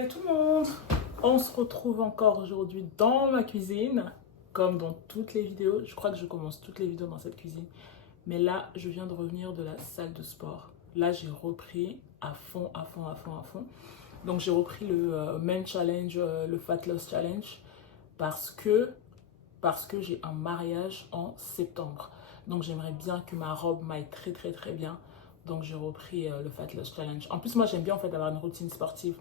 Hey tout le monde! On se retrouve encore aujourd'hui dans ma cuisine, comme dans toutes les vidéos. Je crois que je commence toutes les vidéos dans cette cuisine. Mais là, je viens de revenir de la salle de sport. Là, j'ai repris à fond. Donc, j'ai repris le Men Challenge, le Fat Loss Challenge, parce que j'ai un mariage en septembre. Donc, j'aimerais bien que ma robe m'aille très bien. Donc, j'ai repris le Fat Loss Challenge. En plus, moi, j'aime bien en fait avoir une routine sportive.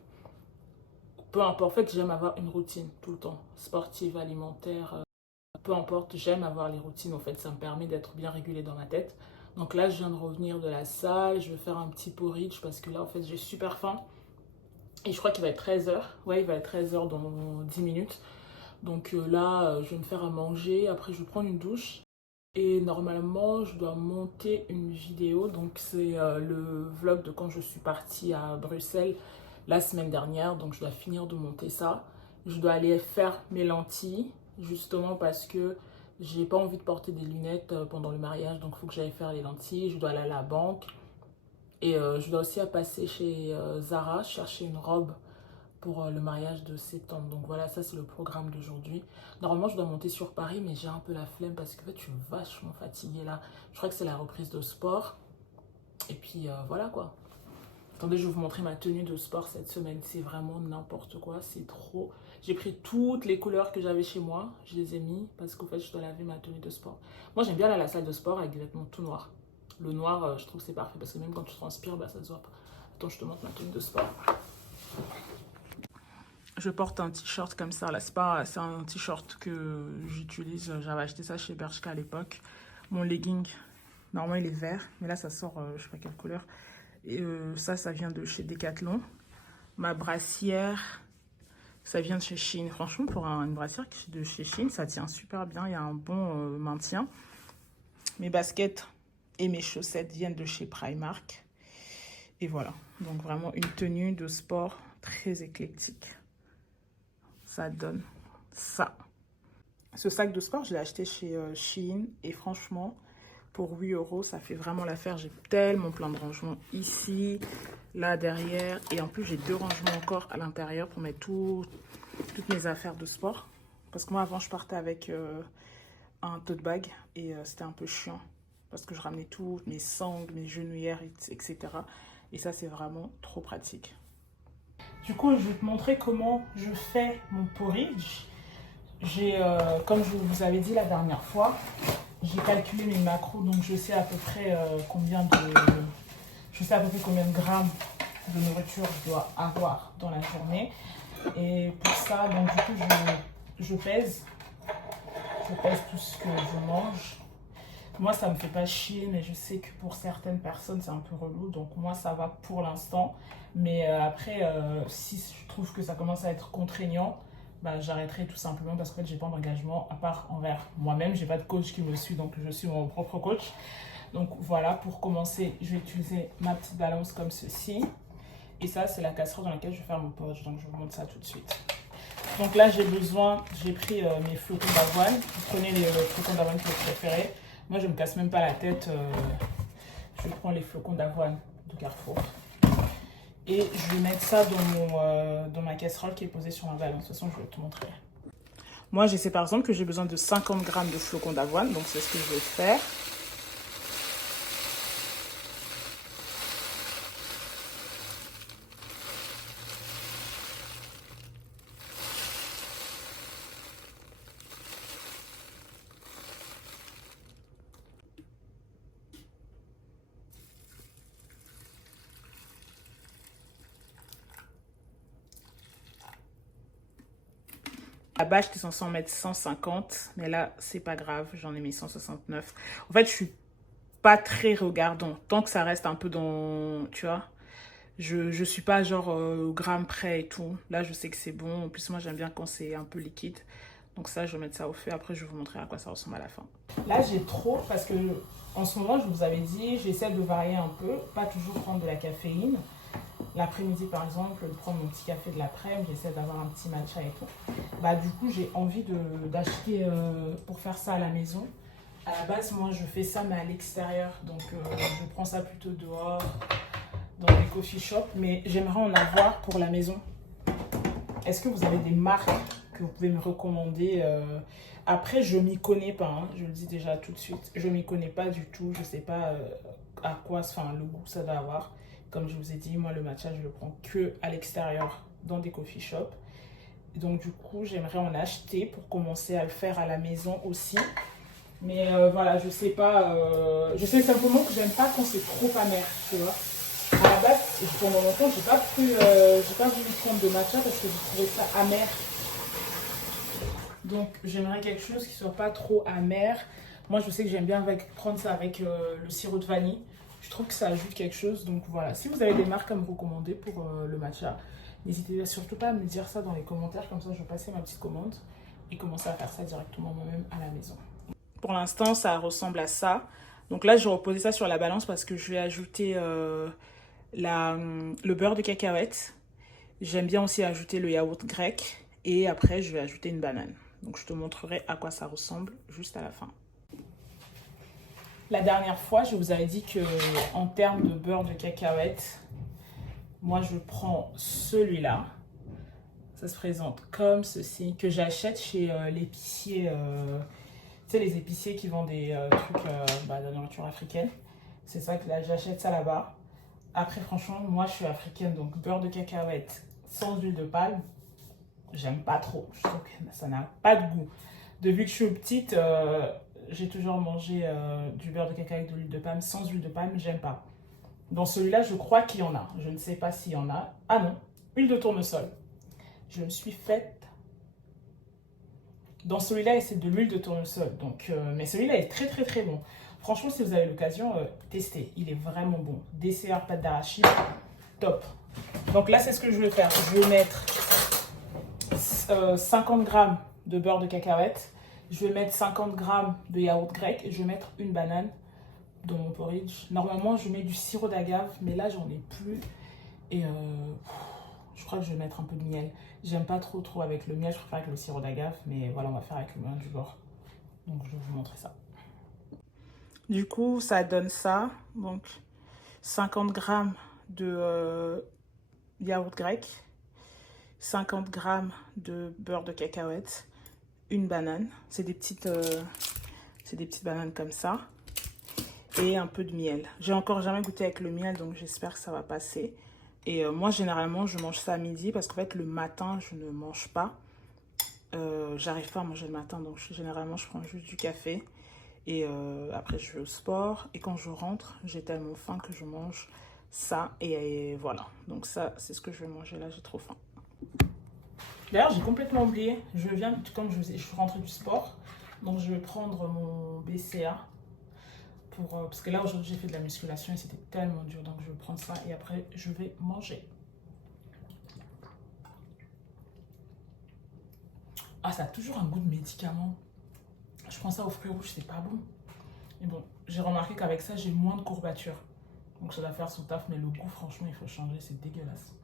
Peu importe, en fait, j'aime avoir une routine tout le temps, sportive, alimentaire, peu importe, j'aime avoir les routines, en fait, ça me permet d'être bien régulée dans ma tête. Donc là, je viens de revenir de la salle, je vais faire un petit porridge parce que là, en fait, j'ai super faim. Et je crois qu'il va être 13 h. Ouais, il va être 13 h dans 10 minutes. Donc là, je vais me faire à manger, après je vais prendre une douche. Et normalement, je dois monter une vidéo, donc c'est le vlog de quand je suis partie à Bruxelles la semaine dernière, donc je dois finir de monter ça. Je dois aller faire mes lentilles, justement parce que j'ai pas envie de porter des lunettes pendant le mariage, donc il faut que j'aille faire les lentilles. Je dois aller à la banque et je dois aussi passer chez Zara chercher une robe pour le mariage de septembre. Donc voilà, ça c'est le programme d'aujourd'hui. Normalement, je dois monter sur Paris, mais j'ai un peu la flemme parce que en fait, je suis vachement fatiguée là. Je crois que c'est la reprise de sport. Et puis voilà quoi. Attendez, je vais vous montrer ma tenue de sport cette semaine. C'est vraiment n'importe quoi. C'est trop... J'ai pris toutes les couleurs que j'avais chez moi. Je les ai mis parce qu'en fait, je dois laver ma tenue de sport. Moi, j'aime bien aller à la salle de sport avec des vêtements tout noirs. Le noir, je trouve que c'est parfait parce que même quand tu transpires, bah, ça se voit pas. Attends, je te montre ma tenue de sport. Je porte un t-shirt comme ça. Là, c'est un t-shirt que j'utilise. J'avais acheté ça chez Bershka à l'époque. Mon legging, normalement, il est vert. Mais là, ça sort, je sais pas quelle couleur. Et ça vient de chez Decathlon. Ma brassière, ça vient de chez Shein. Franchement, pour une brassière de chez Shein, ça tient super bien. Il y a un bon maintien. Mes baskets et mes chaussettes viennent de chez Primark. Et voilà. Donc, vraiment une tenue de sport très éclectique. Ça donne ça. Ce sac de sport, je l'ai acheté chez Shein. Et franchement, pour 8 €, ça fait vraiment l'affaire. J'ai tellement plein de rangements ici, là derrière. Et en plus, j'ai 2 rangements encore à l'intérieur pour mettre toutes mes affaires de sport. Parce que moi, avant, je partais avec un tote bag. Et c'était un peu chiant. Parce que je ramenais tout, mes sangles, mes genouillères, etc. Et ça, c'est vraiment trop pratique. Du coup, je vais te montrer comment je fais mon porridge. Comme je vous avais dit la dernière fois, j'ai calculé mes macros, donc je sais à peu près combien de grammes de nourriture je dois avoir dans la journée. Et pour ça, donc du coup, je pèse tout ce que je mange. Moi, ça me fait pas chier, mais je sais que pour certaines personnes, c'est un peu relou. Donc moi, ça va pour l'instant. Mais après, si je trouve que ça commence à être contraignant, bah, j'arrêterai tout simplement parce que j'ai pas d'engagement à part envers moi-même. J'ai pas de coach qui me suit, donc je suis mon propre coach. Donc voilà, pour commencer, je vais utiliser ma petite balance comme ceci. Et ça, c'est la casserole dans laquelle je vais faire mon porridge. Donc je vous montre ça tout de suite. Donc là, j'ai pris mes flocons d'avoine. Vous prenez les flocons d'avoine que vous préférez. Moi, je ne me casse même pas la tête. Je prends les flocons d'avoine de Carrefour. Et je vais mettre ça dans ma casserole qui est posée sur ma balance. De toute façon, je vais te montrer. Moi, je sais par exemple que j'ai besoin de 50 g de flocons d'avoine. Donc, c'est ce que je vais faire. À la base, j'étais censée en mettre 150, mais là, c'est pas grave, j'en ai mis 169. En fait, je suis pas très regardant, tant que ça reste un peu dans, tu vois, je suis pas genre au gramme près et tout. Là, je sais que c'est bon. En plus, moi, j'aime bien quand c'est un peu liquide. Donc ça, je vais mettre ça au feu. Après, je vais vous montrer à quoi ça ressemble à la fin. Là, j'ai trop, parce que en ce moment, je vous avais dit, j'essaie de varier un peu, pas toujours prendre de la caféine. L'après-midi, par exemple, de prendre mon petit café de l'après-midi, j'essaie d'avoir un petit matcha et tout. Bah, du coup, j'ai envie d'acheter pour faire ça à la maison. À la base, moi, je fais ça, mais à l'extérieur. Donc, je prends ça plutôt dehors, dans des coffee shops. Mais j'aimerais en avoir pour la maison. Est-ce que vous avez des marques que vous pouvez me recommander? Après, je m'y connais pas, hein, je le dis déjà tout de suite. Je m'y connais pas du tout. Je sais pas à quoi, enfin, le goût ça va avoir. Comme je vous ai dit, moi, le matcha, je le prends que à l'extérieur, dans des coffee shops. Donc, du coup, j'aimerais en acheter pour commencer à le faire à la maison aussi. Mais voilà, je sais pas. Je sais simplement que j'aime pas quand c'est trop amer, tu vois. À la base, pendant longtemps, j'ai pas voulu prendre de matcha parce que je trouvais ça amer. Donc, j'aimerais quelque chose qui soit pas trop amer. Moi, je sais que j'aime bien prendre ça avec le sirop de vanille. Je trouve que ça ajoute quelque chose. Donc, voilà. Si vous avez des marques à me recommander pour le matcha, n'hésitez surtout pas à me dire ça dans les commentaires. Comme ça, je vais passer ma petite commande et commencer à faire ça directement moi-même à la maison. Pour l'instant, ça ressemble à ça. Donc là, je vais reposer ça sur la balance parce que je vais ajouter le beurre de cacahuète. J'aime bien aussi ajouter le yaourt grec. Et après, je vais ajouter une banane. Donc, je te montrerai à quoi ça ressemble juste à la fin. La dernière fois, je vous avais dit que en termes de beurre de cacahuète, moi, je prends celui-là. Ça se présente comme ceci, que j'achète chez l'épicier. Tu sais, les épiciers qui vendent des trucs de la nourriture africaine. C'est ça que là, j'achète ça là-bas. Après, franchement, moi, je suis africaine, donc beurre de cacahuète sans huile de palme, j'aime pas trop. Je trouve que ça n'a pas de goût. Depuis que je suis petite, j'ai toujours mangé du beurre de cacahuète avec de l'huile de palme. Sans huile de palme, j'aime pas. Dans celui-là, je crois qu'il y en a. Je ne sais pas s'il y en a. Ah non, huile de tournesol. Je me suis faite... Dans celui-là, c'est de l'huile de tournesol. Donc, mais celui-là est très très très bon. Franchement, si vous avez l'occasion, testez. Il est vraiment bon. Dessert, pâte d'arachide, top. Donc là, c'est ce que je vais faire. Je vais mettre 50 grammes de beurre de cacahuète. Je vais mettre 50 grammes de yaourt grec. Et je vais mettre une banane dans mon porridge. Normalement, je mets du sirop d'agave. Mais là, j'en ai plus. Et je crois que je vais mettre un peu de miel. J'aime pas trop avec le miel. Je préfère avec le sirop d'agave. Mais voilà, on va faire avec le miel du bord. Donc, je vais vous montrer ça. Du coup, ça donne ça. Donc, 50 grammes de yaourt grec, 50 grammes de beurre de cacahuète, une banane. C'est des petites bananes comme ça. Et un peu de miel. J'ai encore jamais goûté avec le miel, donc j'espère que ça va passer. Et moi, généralement, je mange ça à midi parce qu'en fait, le matin, je ne mange pas. J'arrive pas à manger le matin, donc généralement, je prends juste du café. Et après, je vais au sport. Et quand je rentre, j'ai tellement faim que je mange ça. Et voilà. Donc ça, c'est ce que je vais manger là. J'ai trop faim. D'ailleurs, j'ai complètement oublié. Comme je suis rentrée du sport. Donc, je vais prendre mon BCA. Parce que là, aujourd'hui, j'ai fait de la musculation et c'était tellement dur. Donc, je vais prendre ça et après, je vais manger. Ah, ça a toujours un goût de médicament. Je prends ça aux fruits rouges, c'est pas bon. Mais bon, j'ai remarqué qu'avec ça, j'ai moins de courbatures. Donc ça doit faire son taf, mais le goût, franchement, il faut changer, c'est dégueulasse.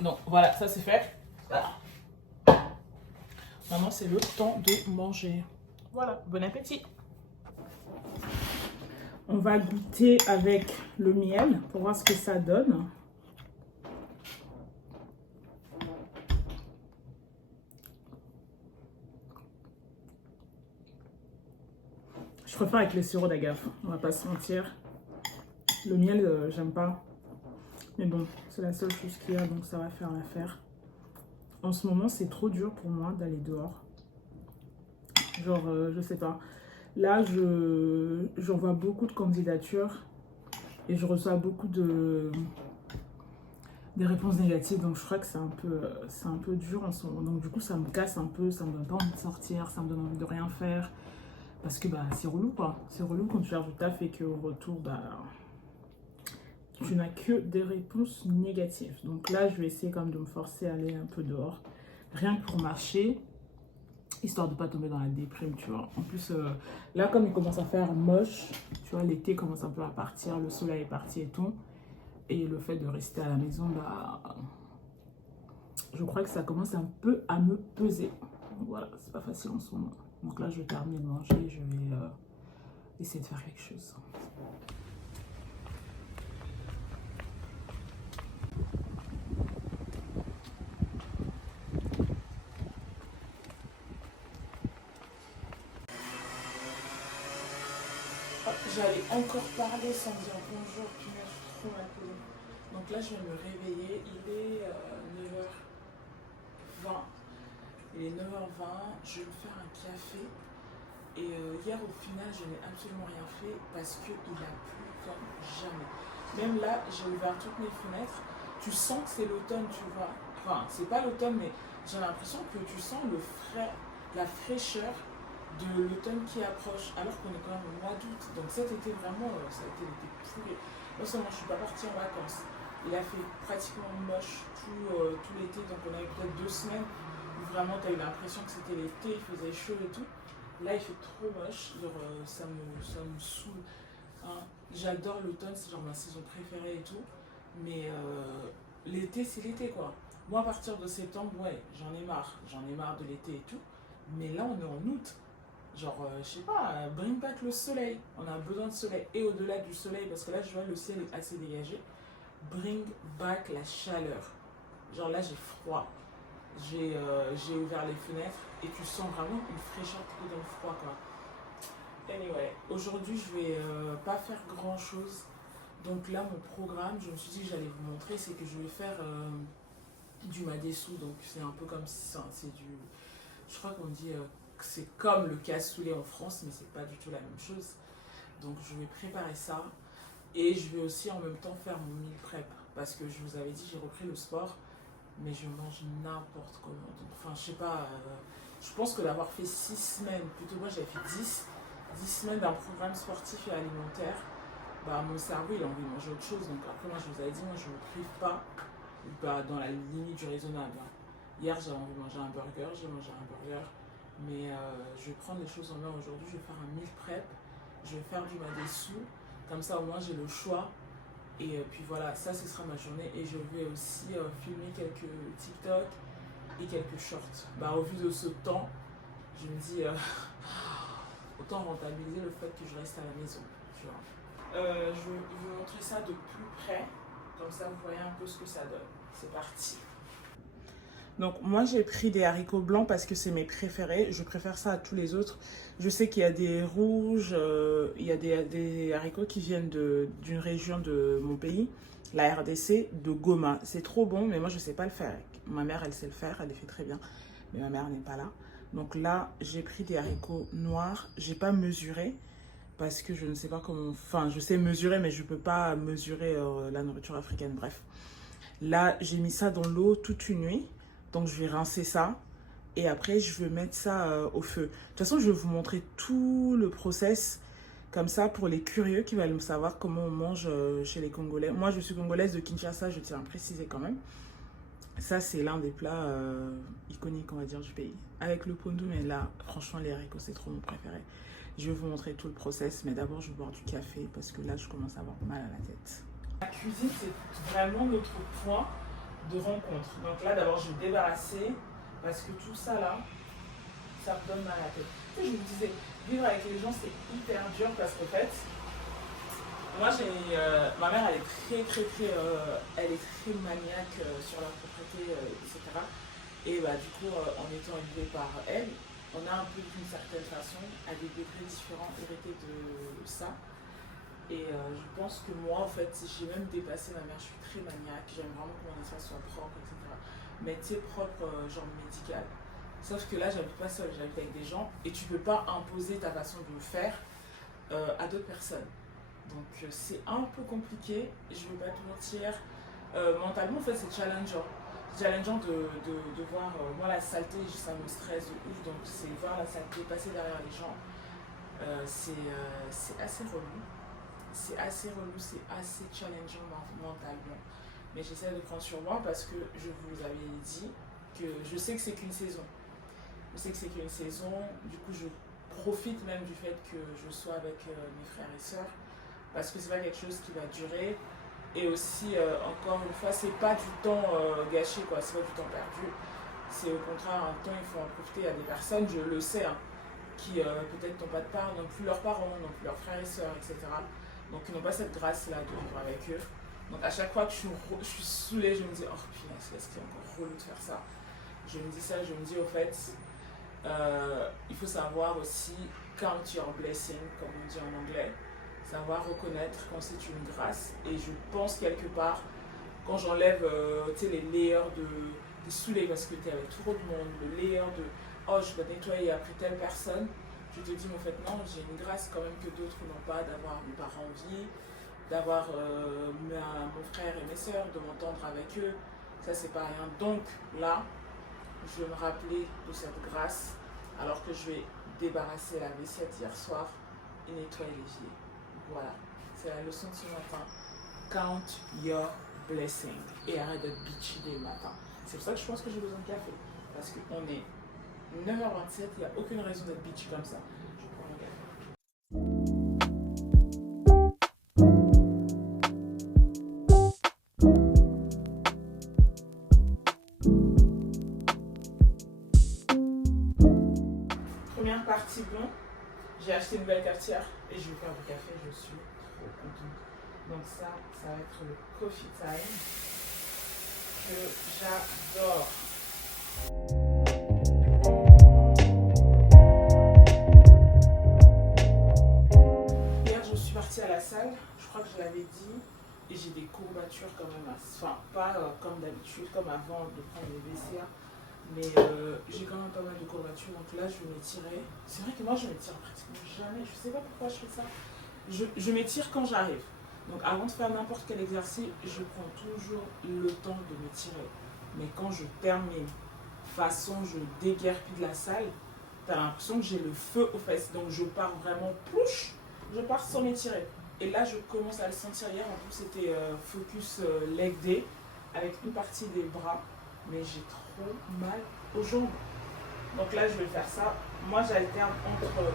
Donc voilà, ça c'est fait. Maintenant, c'est le temps de manger. Voilà, bon appétit. On va goûter avec le miel pour voir ce que ça donne. Je préfère avec le sirop d'agave, on va pas se mentir. Le miel, j'aime pas. Mais bon, c'est la seule chose qu'il y a, donc ça va faire l'affaire. En ce moment, c'est trop dur pour moi d'aller dehors. Genre, je sais pas. Là, j'envoie beaucoup de candidatures et je reçois beaucoup des réponses négatives. Donc, je crois que c'est un peu dur en ce moment. Donc, du coup, ça me casse un peu. Ça me donne pas envie de sortir. Ça me donne envie de rien faire. Parce que bah, c'est relou, quoi. C'est relou quand tu cherches du taf et qu'au retour, bah, tu n'as que des réponses négatives. Donc là, je vais essayer quand même de me forcer à aller un peu dehors. Rien que pour marcher. Histoire de ne pas tomber dans la déprime, tu vois. En plus, là, comme il commence à faire moche, tu vois, l'été commence un peu à partir, le soleil est parti et tout. Et le fait de rester à la maison, bah, je crois que ça commence un peu à me peser. Voilà, c'est pas facile en ce moment. Donc là, je vais terminer de manger, je vais essayer de faire quelque chose. J'allais encore parler sans dire bonjour, puis là, je suis trop mal posée. Donc là, je vais me réveiller, il est 9h20. Il est 9h20, je vais me faire un café. Et hier, au final, je n'ai absolument rien fait parce qu'il a plu comme jamais. Même là, j'ai ouvert toutes mes fenêtres. Tu sens que c'est l'automne, tu vois. Enfin, c'est pas l'automne, mais j'ai l'impression que tu sens la fraîcheur de l'automne qui approche, alors qu'on est quand même au mois d'août. Donc cet été, vraiment, ça a été l'été pourri. Non seulement je suis pas partie en vacances, il a fait pratiquement moche tout l'été, donc on a eu peut-être 2 semaines où vraiment tu as eu l'impression que c'était l'été, il faisait chaud et tout. Là, il fait trop moche, genre, ça me saoule. Hein. J'adore l'automne, c'est genre ma saison préférée et tout. Mais l'été, c'est l'été quoi. Moi, à partir de septembre, ouais, j'en ai marre. J'en ai marre de l'été et tout. Mais là, on est en août. Genre, je sais pas, bring back le soleil. On a besoin de soleil. Et au-delà du soleil, parce que là, je vois le ciel est assez dégagé. Bring back la chaleur. Genre là, j'ai froid. J'ai ouvert les fenêtres et tu sens vraiment une fraîcheur plutôt dans le froid quoi. Anyway, aujourd'hui je vais pas faire grand chose. Donc là mon programme, je me suis dit que j'allais vous montrer, c'est que je vais faire du madesu. Donc c'est un peu comme ça, c'est du... Je crois qu'on dit que c'est comme le cassoulet en France, mais c'est pas du tout la même chose. Donc je vais préparer ça. Et je vais aussi en même temps faire mon meal prep. Parce que je vous avais dit, j'ai repris le sport. Mais je mange n'importe comment. Donc, enfin, je sais pas, je pense que d'avoir fait 6 semaines, plutôt moi j'avais fait 10 semaines d'un programme sportif et alimentaire, bah mon cerveau il a envie de manger autre chose. Donc après moi je vous avais dit, moi je ne me prive pas dans la limite du raisonnable. Hier j'avais envie de manger un burger, j'ai mangé un burger. Mais je vais prendre les choses en main aujourd'hui, je vais faire un meal prep, je vais faire du madessou, comme ça au moins j'ai le choix. Et puis voilà, ça ce sera ma journée et je vais aussi filmer quelques TikTok et quelques shorts. Bah, au vu de ce temps, je me dis autant rentabiliser le fait que je reste à la maison. Tu vois. Je vais vous montrer ça de plus près, comme ça vous voyez un peu ce que ça donne. C'est parti. Donc moi j'ai pris des haricots blancs parce que c'est mes préférés. Je préfère ça à tous les autres. Je sais qu'il y a des rouges, il y a des haricots qui viennent d'une région de mon pays, la RDC, de Goma. C'est trop bon, mais moi je ne sais pas le faire. Ma mère elle sait le faire, elle le fait très bien. Mais ma mère n'est pas là. Donc là j'ai pris des haricots noirs. J'ai pas mesuré parce que je ne sais pas comment... Enfin je sais mesurer mais je ne peux pas mesurer la nourriture africaine. Bref. Là j'ai mis ça dans l'eau toute une nuit. Donc je vais rincer ça et après je vais mettre ça au feu. De toute façon, je vais vous montrer tout le process comme ça pour les curieux qui veulent savoir comment on mange chez les Congolais. Moi, je suis congolaise de Kinshasa, je tiens à préciser quand même. Ça, c'est l'un des plats iconiques, on va dire, du pays. Avec le pondu, mais là, franchement, les haricots, c'est trop mon préféré. Je vais vous montrer tout le process, mais d'abord, je vais boire du café parce que là, je commence à avoir mal à la tête. La cuisine, c'est vraiment notre point de rencontre. Donc là, d'abord, je vais débarrasser parce que tout ça là, ça me donne mal à la tête. Tu sais, je vous disais, vivre avec les gens, c'est hyper dur parce qu'en fait, moi, ma mère, elle est très maniaque sur la propreté, etc. Et bah, du coup, en étant élevée par elle, on a un peu d'une certaine façon, à des degrés différents, hérité de ça. Et je pense que moi, en fait, j'ai même dépassé ma mère, je suis très maniaque, j'aime vraiment que mon espace soit propre, etc. Mais tu sais, propre, genre médical. Sauf que là, j'habite pas seule, j'habite avec des gens et tu peux pas imposer ta façon de le faire à d'autres personnes. Donc c'est un peu compliqué, je vais pas te mentir. Mentalement, en fait, c'est challengeant. Challengeant de voir, moi, la saleté, ça me stresse de ouf, donc c'est voir la saleté passer derrière les gens. C'est assez relou. C'est assez relou, c'est assez challengeant mentalement. Mais j'essaie de prendre sur moi parce que je vous avais dit que je sais que c'est qu'une saison. Je sais que c'est qu'une saison, du coup je profite même du fait que je sois avec mes frères et sœurs parce que c'est pas quelque chose qui va durer. Et aussi, encore une fois, c'est pas du temps gâché, quoi, c'est pas du temps perdu. C'est au contraire un temps, il faut en profiter. Il y a des personnes, je le sais, hein, qui peut-être n'ont pas de part, n'ont plus leurs parents, n'ont plus leurs frères et sœurs, etc. Donc ils n'ont pas cette grâce-là de vivre avec eux. Donc à chaque fois que je suis saoulée, je me dis, oh punaise, est-ce qu'il est encore relou de faire ça? Je me dis ça, je me dis au fait, il faut savoir aussi count your blessing, comme on dit en anglais, savoir reconnaître quand c'est une grâce. Et je pense quelque part, quand j'enlève les layers des saoulés parce que tu es avec trop de monde, le layer de oh je dois nettoyer après telle personne, je te dis mais en fait non, j'ai une grâce quand même que d'autres n'ont pas, d'avoir mes parents en vie, d'avoir mon frère et mes sœurs, de m'entendre avec eux, ça c'est pas rien. Donc là, je vais me rappeler de cette grâce alors que je vais débarrasser la vaisselle hier soir et nettoyer l'évier. Voilà, c'est la leçon de ce matin. Count your blessing et arrête d'être bitchy dès le matin. C'est pour ça que je pense que j'ai besoin de café. Parce qu'on est 9h27, il n'y a aucune raison d'être bitchy comme ça. Je prends mon café. Première partie, bon, j'ai acheté une nouvelle cafetière et je vais faire du café, je suis trop contente. Donc ça va être le coffee time que j'adore. Hier, je suis partie à la salle, je crois que je l'avais dit, et j'ai des courbatures quand même, enfin pas comme d'habitude, comme avant de prendre les BCA, mais j'ai quand même pas mal de courbatures, donc là je vais m'étirer. C'est vrai que moi je m'étire pratiquement jamais, je sais pas pourquoi je fais ça. Je m'étire quand j'arrive. Donc avant de faire n'importe quel exercice, je prends toujours le temps de m'étirer. Mais quand je termine, façon je déguerpis de la salle, t'as l'impression que j'ai le feu aux fesses. Donc je pars vraiment plouche, je pars sans m'étirer. Et là je commence à le sentir hier, en plus c'était focus leg day, avec une partie des bras. Mais j'ai trop mal aux jambes. Donc là je vais faire ça. Moi j'alterne entre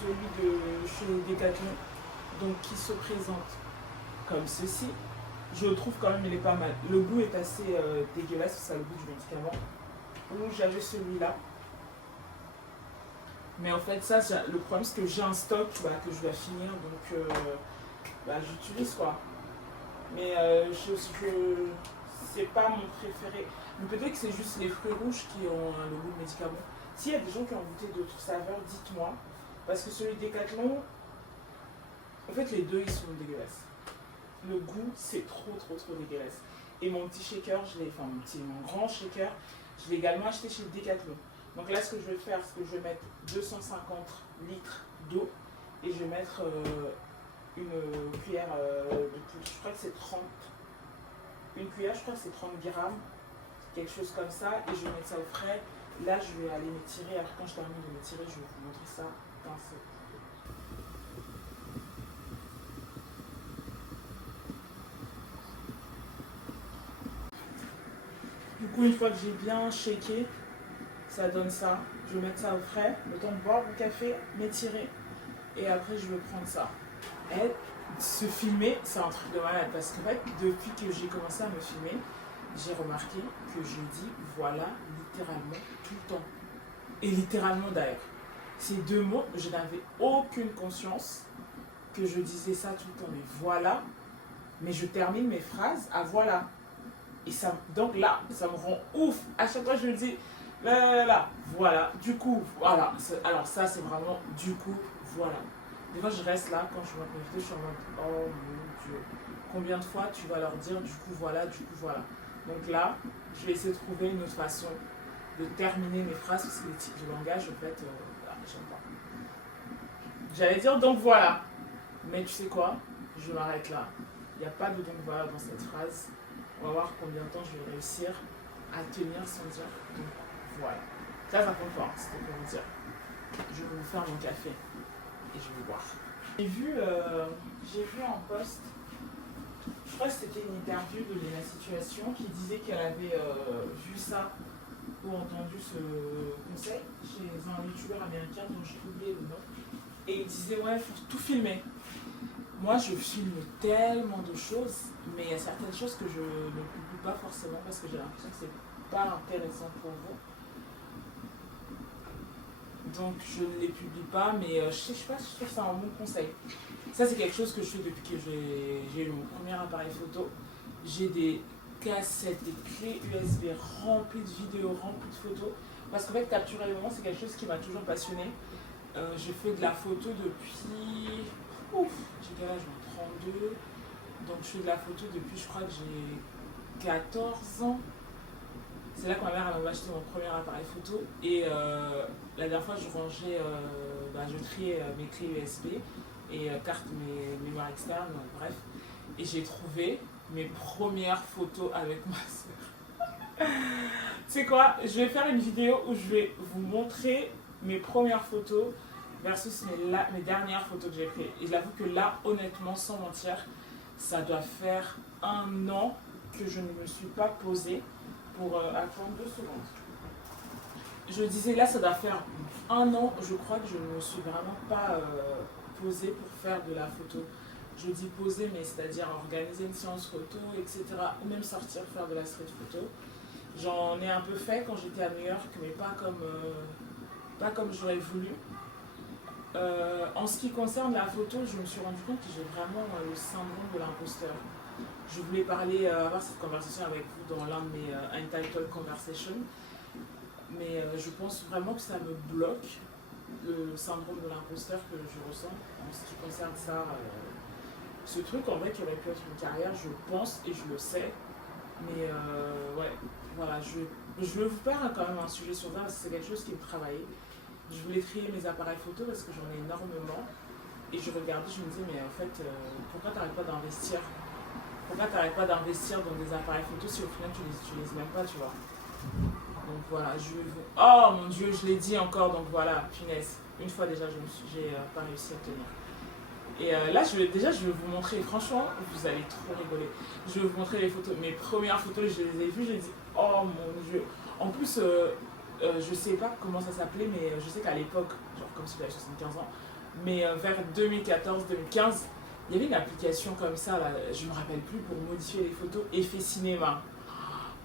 celui de chez Decathlon, donc qui se présente comme ceci. Je le trouve quand même, il est pas mal. Le goût est assez dégueulasse, c'est ça le goût du médicament. Où j'avais celui-là. Mais en fait, ça, le problème c'est que j'ai un stock que je dois finir, donc j'utilise quoi. Mais c'est pas mon préféré. Mais peut-être que c'est juste les fruits rouges qui ont le goût de médicament. S'il y a des gens qui ont goûté d'autres saveurs, dites-moi. Parce que celui de Decathlon, en fait les deux ils sont dégueulasses. Le goût c'est trop dégueulasse. Et mon petit shaker, mon grand shaker, je l'ai également acheté chez Decathlon. Donc là ce que je vais faire, c'est que je vais mettre 250 litres d'eau et je vais mettre une cuillère de plus, je crois que c'est 30, une cuillère, je crois que c'est 30 grammes, quelque chose comme ça, et je vais mettre ça au frais. Là je vais aller m'étirer, après quand je termine de m'étirer, je vais vous montrer ça dans ce... Du coup, une fois que j'ai bien shaké, ça donne ça. Je vais mettre ça au frais, le temps de boire du café, m'étirer. Et après, je vais prendre ça. Et se filmer, c'est un truc de malade. Parce qu'en fait, depuis que j'ai commencé à me filmer, j'ai remarqué que je dis voilà littéralement tout le temps. Et littéralement d'ailleurs. Ces deux mots, je n'avais aucune conscience que je disais ça tout le temps. Mais voilà. Mais je termine mes phrases à voilà. Et ça, donc là, ça me rend ouf. À chaque fois, je me dis, là, voilà, du coup, voilà. Alors ça, c'est vraiment, du coup, voilà. Des fois, je reste là, quand je vois mes vidéos, je suis en mode, oh mon Dieu. Combien de fois tu vas leur dire, du coup, voilà, du coup, voilà. Donc là, je vais essayer de trouver une autre façon de terminer mes phrases, parce que les types de langage, en fait, voilà, j'aime pas. J'allais dire, donc voilà. Mais tu sais quoi, je m'arrête là. Il n'y a pas de donc voilà dans cette phrase. On va voir combien de temps je vais réussir à tenir sans dire donc voilà. Ça compte pas, c'était pour vous dire. Je vais vous faire mon café et je vais boire. J'ai vu en post, je crois que c'était une interview de la situation qui disait qu'elle avait vu ça ou entendu ce conseil chez un youtubeur américain dont j'ai oublié le nom. Et il disait ouais, il faut tout filmer. Moi, je filme tellement de choses, mais il y a certaines choses que je ne publie pas forcément parce que j'ai l'impression que c'est pas intéressant pour vous. Donc je ne les publie pas, mais je sais pas, je trouve ça un bon conseil. Ça c'est quelque chose que je fais depuis que j'ai eu mon premier appareil photo. J'ai des cassettes, des clés USB remplies de vidéos, remplies de photos. Parce qu'en fait, capturer les moments, c'est quelque chose qui m'a toujours passionnée. J'ai fait de la photo depuis... Ouf, j'ai quel âge? 32. Donc je fais de la photo depuis, je crois que j'ai 14 ans. C'est là que ma mère m'a acheté mon premier appareil photo. Et la dernière fois, je rangeais, je triais mes clés USB et carte mémoire externe, bref. Et j'ai trouvé mes premières photos avec ma soeur. Tu sais quoi, je vais faire une vidéo où je vais vous montrer mes premières photos versus mes dernières photos que j'ai prises. Et j'avoue que là, honnêtement, sans mentir, ça doit faire 1 an que je ne me suis pas posée pour attendre 2 secondes. Je disais là, ça doit faire 1 an, je crois que je ne me suis vraiment pas posée pour faire de la photo. Je dis poser, mais c'est-à-dire organiser une séance photo, etc. Ou même sortir faire de la street photo. J'en ai un peu fait quand j'étais à New York, mais pas comme j'aurais voulu. En ce qui concerne la photo, je me suis rendu compte que j'ai vraiment le syndrome de l'imposteur. Je voulais avoir cette conversation avec vous dans l'un de mes Untitled Conversations, mais je pense vraiment que ça me bloque, le syndrome de l'imposteur que je ressens en ce qui concerne ça. Ce truc en vrai qui aurait pu être une carrière, je pense et je le sais, mais ouais, voilà, je veux vous faire quand même un sujet sur ça parce que c'est quelque chose qui me travaillait. Je voulais trier mes appareils photo parce que j'en ai énormément. Et je regardais, je me disais, mais en fait, pourquoi t'arrêtes pas d'investir? Pourquoi t'arrêtes pas d'investir dans des appareils photo si au final tu les utilises même pas, tu vois? Donc voilà, oh mon dieu, je l'ai dit encore, donc voilà, punaise. Une fois déjà, j'ai pas réussi à tenir. Et là, je vais vous montrer, franchement, vous allez trop rigoler. Je vais vous montrer les photos. Mes premières photos, je les ai vues, j'ai dit, oh mon dieu. En plus, je sais pas comment ça s'appelait, mais je sais qu'à l'époque, genre comme si j'avais 75 ans, mais vers 2014-2015, il y avait une application comme ça, là, je me rappelle plus, pour modifier les photos, Effet Cinéma.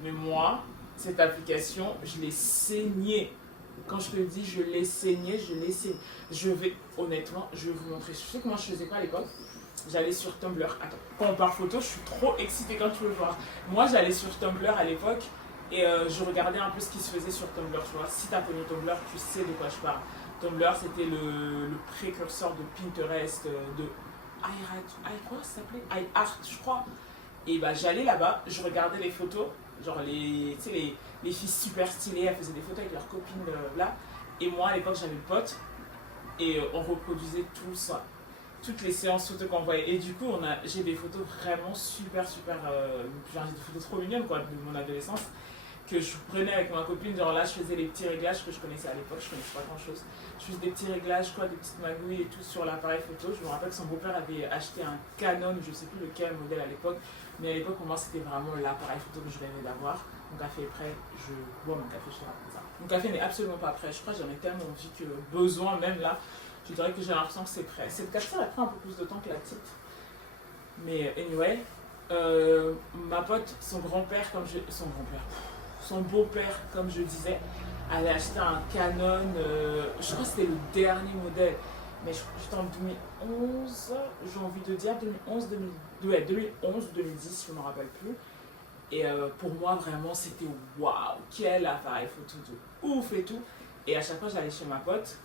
Mais moi, cette application, je l'ai saignée. Quand je te dis je l'ai saignée, je l'ai saignée. Honnêtement, je vais vous montrer. Je sais que moi je faisais quoi à l'époque. J'allais sur Tumblr. Attends, quand on parle photo, je suis trop excitée quand tu veux voir. Moi, j'allais sur Tumblr à l'époque et je regardais un peu ce qui se faisait sur Tumblr. Tu vois, si tu as connu Tumblr, tu sais de quoi je parle. Tumblr, c'était le précurseur de Pinterest, de quoi ça s'appelait iArt, je crois. Et bah, j'allais là-bas, je regardais les photos, genre les filles super stylées, elles faisaient des photos avec leurs copines là. Et moi, à l'époque, j'avais le pote et on reproduisait tout ça. Toutes les séances photos qu'on voyait. Et du coup, j'ai des photos vraiment super, genre des photos trop mignonnes quoi, de mon adolescence que je prenais avec ma copine. Genre là, je faisais les petits réglages que je connaissais à l'époque, je connaissais pas grand chose. Je faisais des petits réglages, quoi, des petites magouilles et tout sur l'appareil photo. Je me rappelle que son beau-père avait acheté un Canon, je sais plus lequel modèle à l'époque, mais à l'époque, pour moi, c'était vraiment l'appareil photo que je rêvais d'avoir. Mon café est prêt, je bois mon café, je te raconte ça. Mon café n'est absolument pas prêt, je crois que j'en ai tellement envie que besoin, même là, je dirais que j'ai l'impression que c'est prêt. Cette cafetière, elle prend un peu plus de temps que la petite. Mais anyway, ma pote, son beau-père, comme je disais, avait acheté un Canon, je crois que c'était le dernier modèle, mais j'étais en 2011, j'ai envie de dire 2011, 2010, je ne me rappelle plus. Et pour moi, vraiment, c'était waouh, quel appareil photo de ouf et tout. Et à chaque fois, j'allais chez ma pote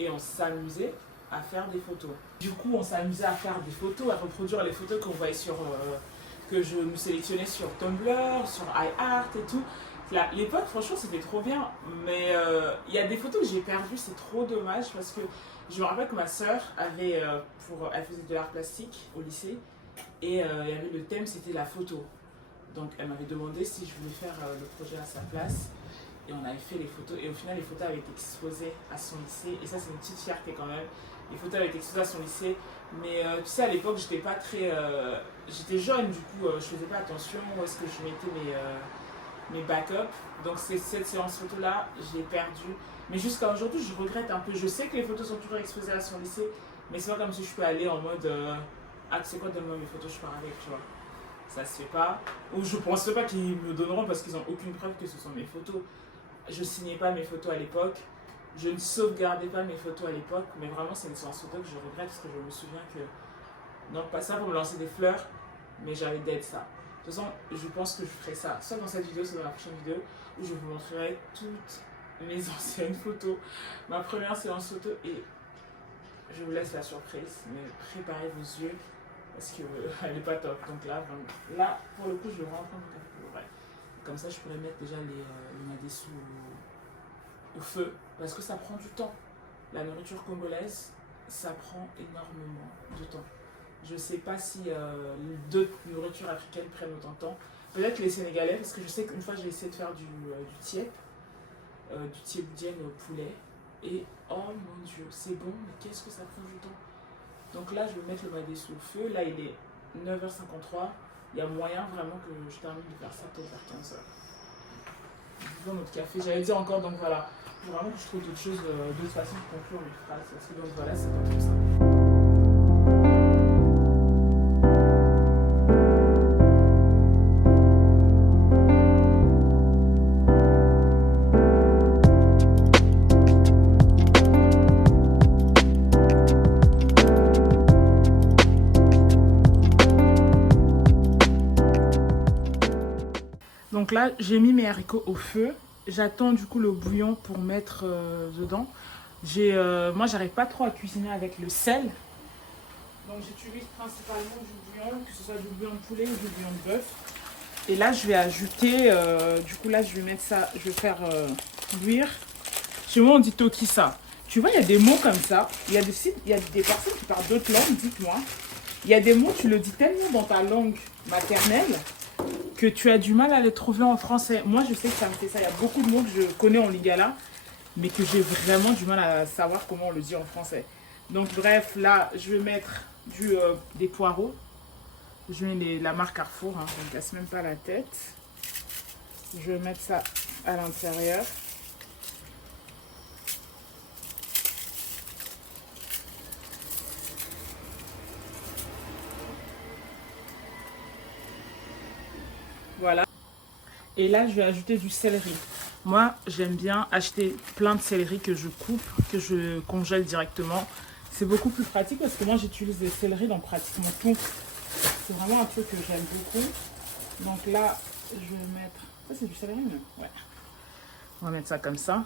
et on s'amusait à faire des photos. Du coup, on s'amusait à faire des photos, à reproduire les photos qu'on voyait que je me sélectionnais sur Tumblr, sur iArt et tout. L'époque, franchement, c'était trop bien. Mais il y a des photos que j'ai perdues, c'est trop dommage parce que je me rappelle que ma soeur elle faisait de l'art plastique au lycée et il y avait le thème, c'était la photo. Donc elle m'avait demandé si je voulais faire le projet à sa place et on avait fait les photos et au final les photos avaient été exposées à son lycée et ça c'est une petite fierté quand même. Les photos avaient été exposées à son lycée mais tu sais à l'époque j'étais pas très... j'étais jeune du coup je faisais pas attention où est-ce que je mettais mes backups. Donc cette séance photo là j'ai perdu. Mais jusqu'à aujourd'hui je regrette un peu. Je sais que les photos sont toujours exposées à son lycée mais c'est pas comme si je peux aller en mode ah tu sais quoi donne-moi mes photos je pars avec tu vois. Ça se fait pas, ou je pense pas qu'ils me donneront parce qu'ils n'ont aucune preuve que ce sont mes photos. Je signais pas mes photos à l'époque Je ne sauvegardais pas mes photos à l'époque, mais vraiment c'est une séance photo que je regrette parce que je me souviens que, non pas ça pour me lancer des fleurs, mais j'avais d'être ça. De toute façon, je pense que je ferai ça, soit dans cette vidéo, soit dans la prochaine vidéo, où je vous montrerai toutes mes anciennes photos, ma première séance photo, et je vous laisse la surprise, mais préparez vos yeux, parce qu'elle n'est pas top. Donc là, vraiment, là, pour le coup, je vais vraiment prendre mon café pour vrai. Comme ça, je pourrais mettre déjà le madessou au feu, parce que ça prend du temps. La nourriture congolaise, ça prend énormément de temps. Je ne sais pas si d'autres nourritures africaines prennent autant de temps. Peut-être les Sénégalais, parce que je sais qu'une fois j'ai essayé de faire du tiep boudienne au poulet. Et oh mon dieu, c'est bon, mais qu'est-ce que ça prend du temps. Donc là, je vais mettre le madessou au feu. Là, il est 9h53. Il y a moyen vraiment que je termine de faire ça pour vers 15h. Buvons notre café. J'allais dire encore, donc voilà. Faut vraiment que je trouve d'autres choses, d'autres façons de conclure une phrase. Parce que donc voilà, c'est pas trop ça. Donc là, j'ai mis mes haricots au feu. J'attends du coup le bouillon pour mettre dedans. Moi, j'arrive pas trop à cuisiner avec le sel. Donc j'utilise principalement du bouillon, que ce soit du bouillon de poulet ou du bouillon de bœuf. Et là, je vais ajouter, du coup là, je vais mettre ça, je vais faire bouillir. Chez moi, on dit tokisa. Tu vois, il y a des mots comme ça. Il y a des personnes qui parlent d'autres langues, dites-moi. Il y a des mots, tu le dis tellement dans ta langue maternelle que tu as du mal à les trouver en français. Moi, je sais que ça me fait ça. Il y a beaucoup de mots que je connais en lingala, mais que j'ai vraiment du mal à savoir comment on le dit en français. Donc, bref, là, je vais mettre des poireaux. Je mets la marque Carrefour, hein, je ne me casse même pas la tête. Je vais mettre ça à l'intérieur. Voilà. Et là, je vais ajouter du céleri. Moi, j'aime bien acheter plein de céleri que je coupe, que je congèle directement. C'est beaucoup plus pratique parce que moi, j'utilise des céleris dans pratiquement tout. C'est vraiment un truc que j'aime beaucoup. Donc là, je vais mettre... Ça, c'est du céleri, non? Ouais. On va mettre ça comme ça.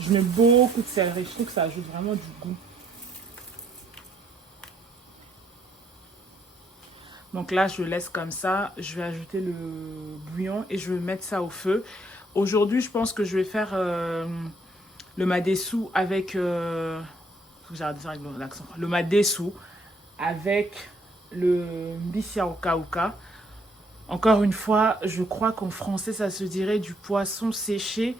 Je mets beaucoup de céleri. Je trouve que ça ajoute vraiment du goût. Donc là, je laisse comme ça. Je vais ajouter le bouillon et je vais mettre ça au feu. Aujourd'hui, je pense que je vais faire le madessou avec... j'arrête de dire avec l'accent. Le madessou avec le mbisia okauka. Encore une fois, je crois qu'en français, ça se dirait du poisson séché.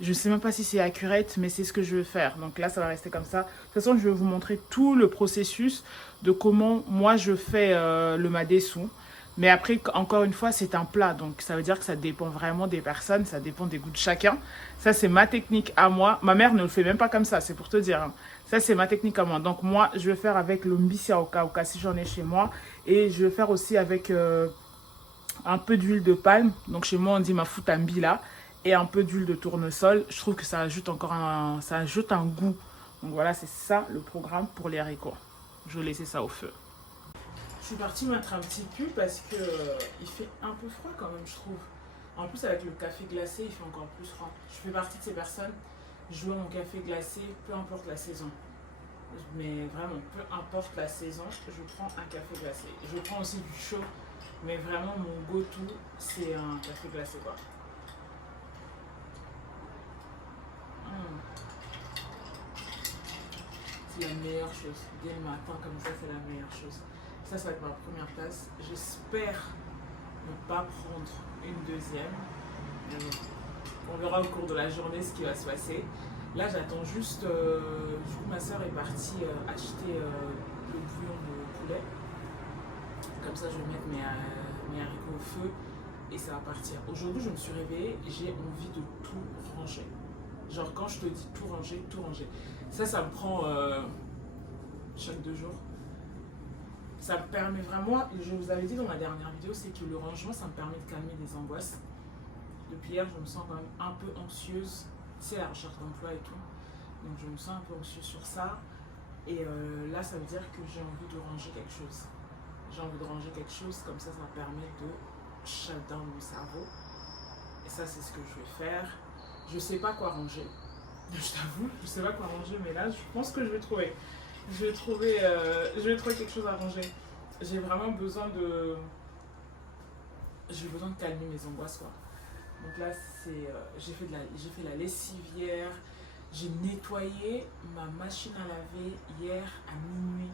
Je ne sais même pas si c'est accurate, mais c'est ce que je veux faire. Donc là, ça va rester comme ça. De toute façon, je vais vous montrer tout le processus de comment moi je fais le madessou. Mais après, encore une fois, c'est un plat. Donc ça veut dire que ça dépend vraiment des personnes. Ça dépend des goûts de chacun. Ça, c'est ma technique à moi. Ma mère ne le fait même pas comme ça, c'est pour te dire. Hein. Ça, c'est ma technique à moi. Donc moi, je vais faire avec le mbisia okauka si j'en ai chez moi. Et je vais faire aussi avec un peu d'huile de palme. Donc chez moi, on dit mafuta mbila. Et un peu d'huile de tournesol. Je trouve que ça ajoute encore ça ajoute un goût. Donc voilà, c'est ça le programme pour les haricots. Je vais laisser ça au feu. Je suis partie mettre un petit pull parce que il fait un peu froid quand même, je trouve. En plus, avec le café glacé, il fait encore plus froid. Je fais partie de ces personnes, je bois mon café glacé, peu importe la saison. Mais vraiment, peu importe la saison, je prends un café glacé. Je prends aussi du chaud, mais vraiment, mon go-to, c'est un café glacé, quoi. C'est la meilleure chose. Dès le matin, comme ça, c'est la meilleure chose. Ça va être ma première tasse. J'espère ne pas prendre une deuxième. On verra au cours de la journée ce qui va se passer. Là, j'attends juste... du coup, ma soeur est partie acheter le bouillon de poulet. Comme ça, je vais mettre mes haricots au feu et ça va partir. Aujourd'hui, je me suis réveillée et j'ai envie de tout ranger. Genre, quand je te dis tout ranger, tout ranger. Ça me prend chaque 2 jours. Ça me permet vraiment, je vous avais dit dans ma dernière vidéo, c'est que le rangement, ça me permet de calmer des angoisses. Depuis hier, je me sens quand même un peu anxieuse. C'est la recherche d'emploi et tout. Donc je me sens un peu anxieuse sur ça. Et là, ça veut dire que j'ai envie de ranger quelque chose. J'ai envie de ranger quelque chose, comme ça me permet de shut down mon cerveau. Et ça, c'est ce que je vais faire. Je sais pas quoi ranger. Je t'avoue, je sais pas quoi ranger, mais là, je pense que je vais trouver. Je vais trouver quelque chose à ranger. J'ai vraiment besoin de... J'ai besoin de calmer mes angoisses, quoi. Donc là, j'ai fait la lessive hier. J'ai nettoyé ma machine à laver hier à minuit.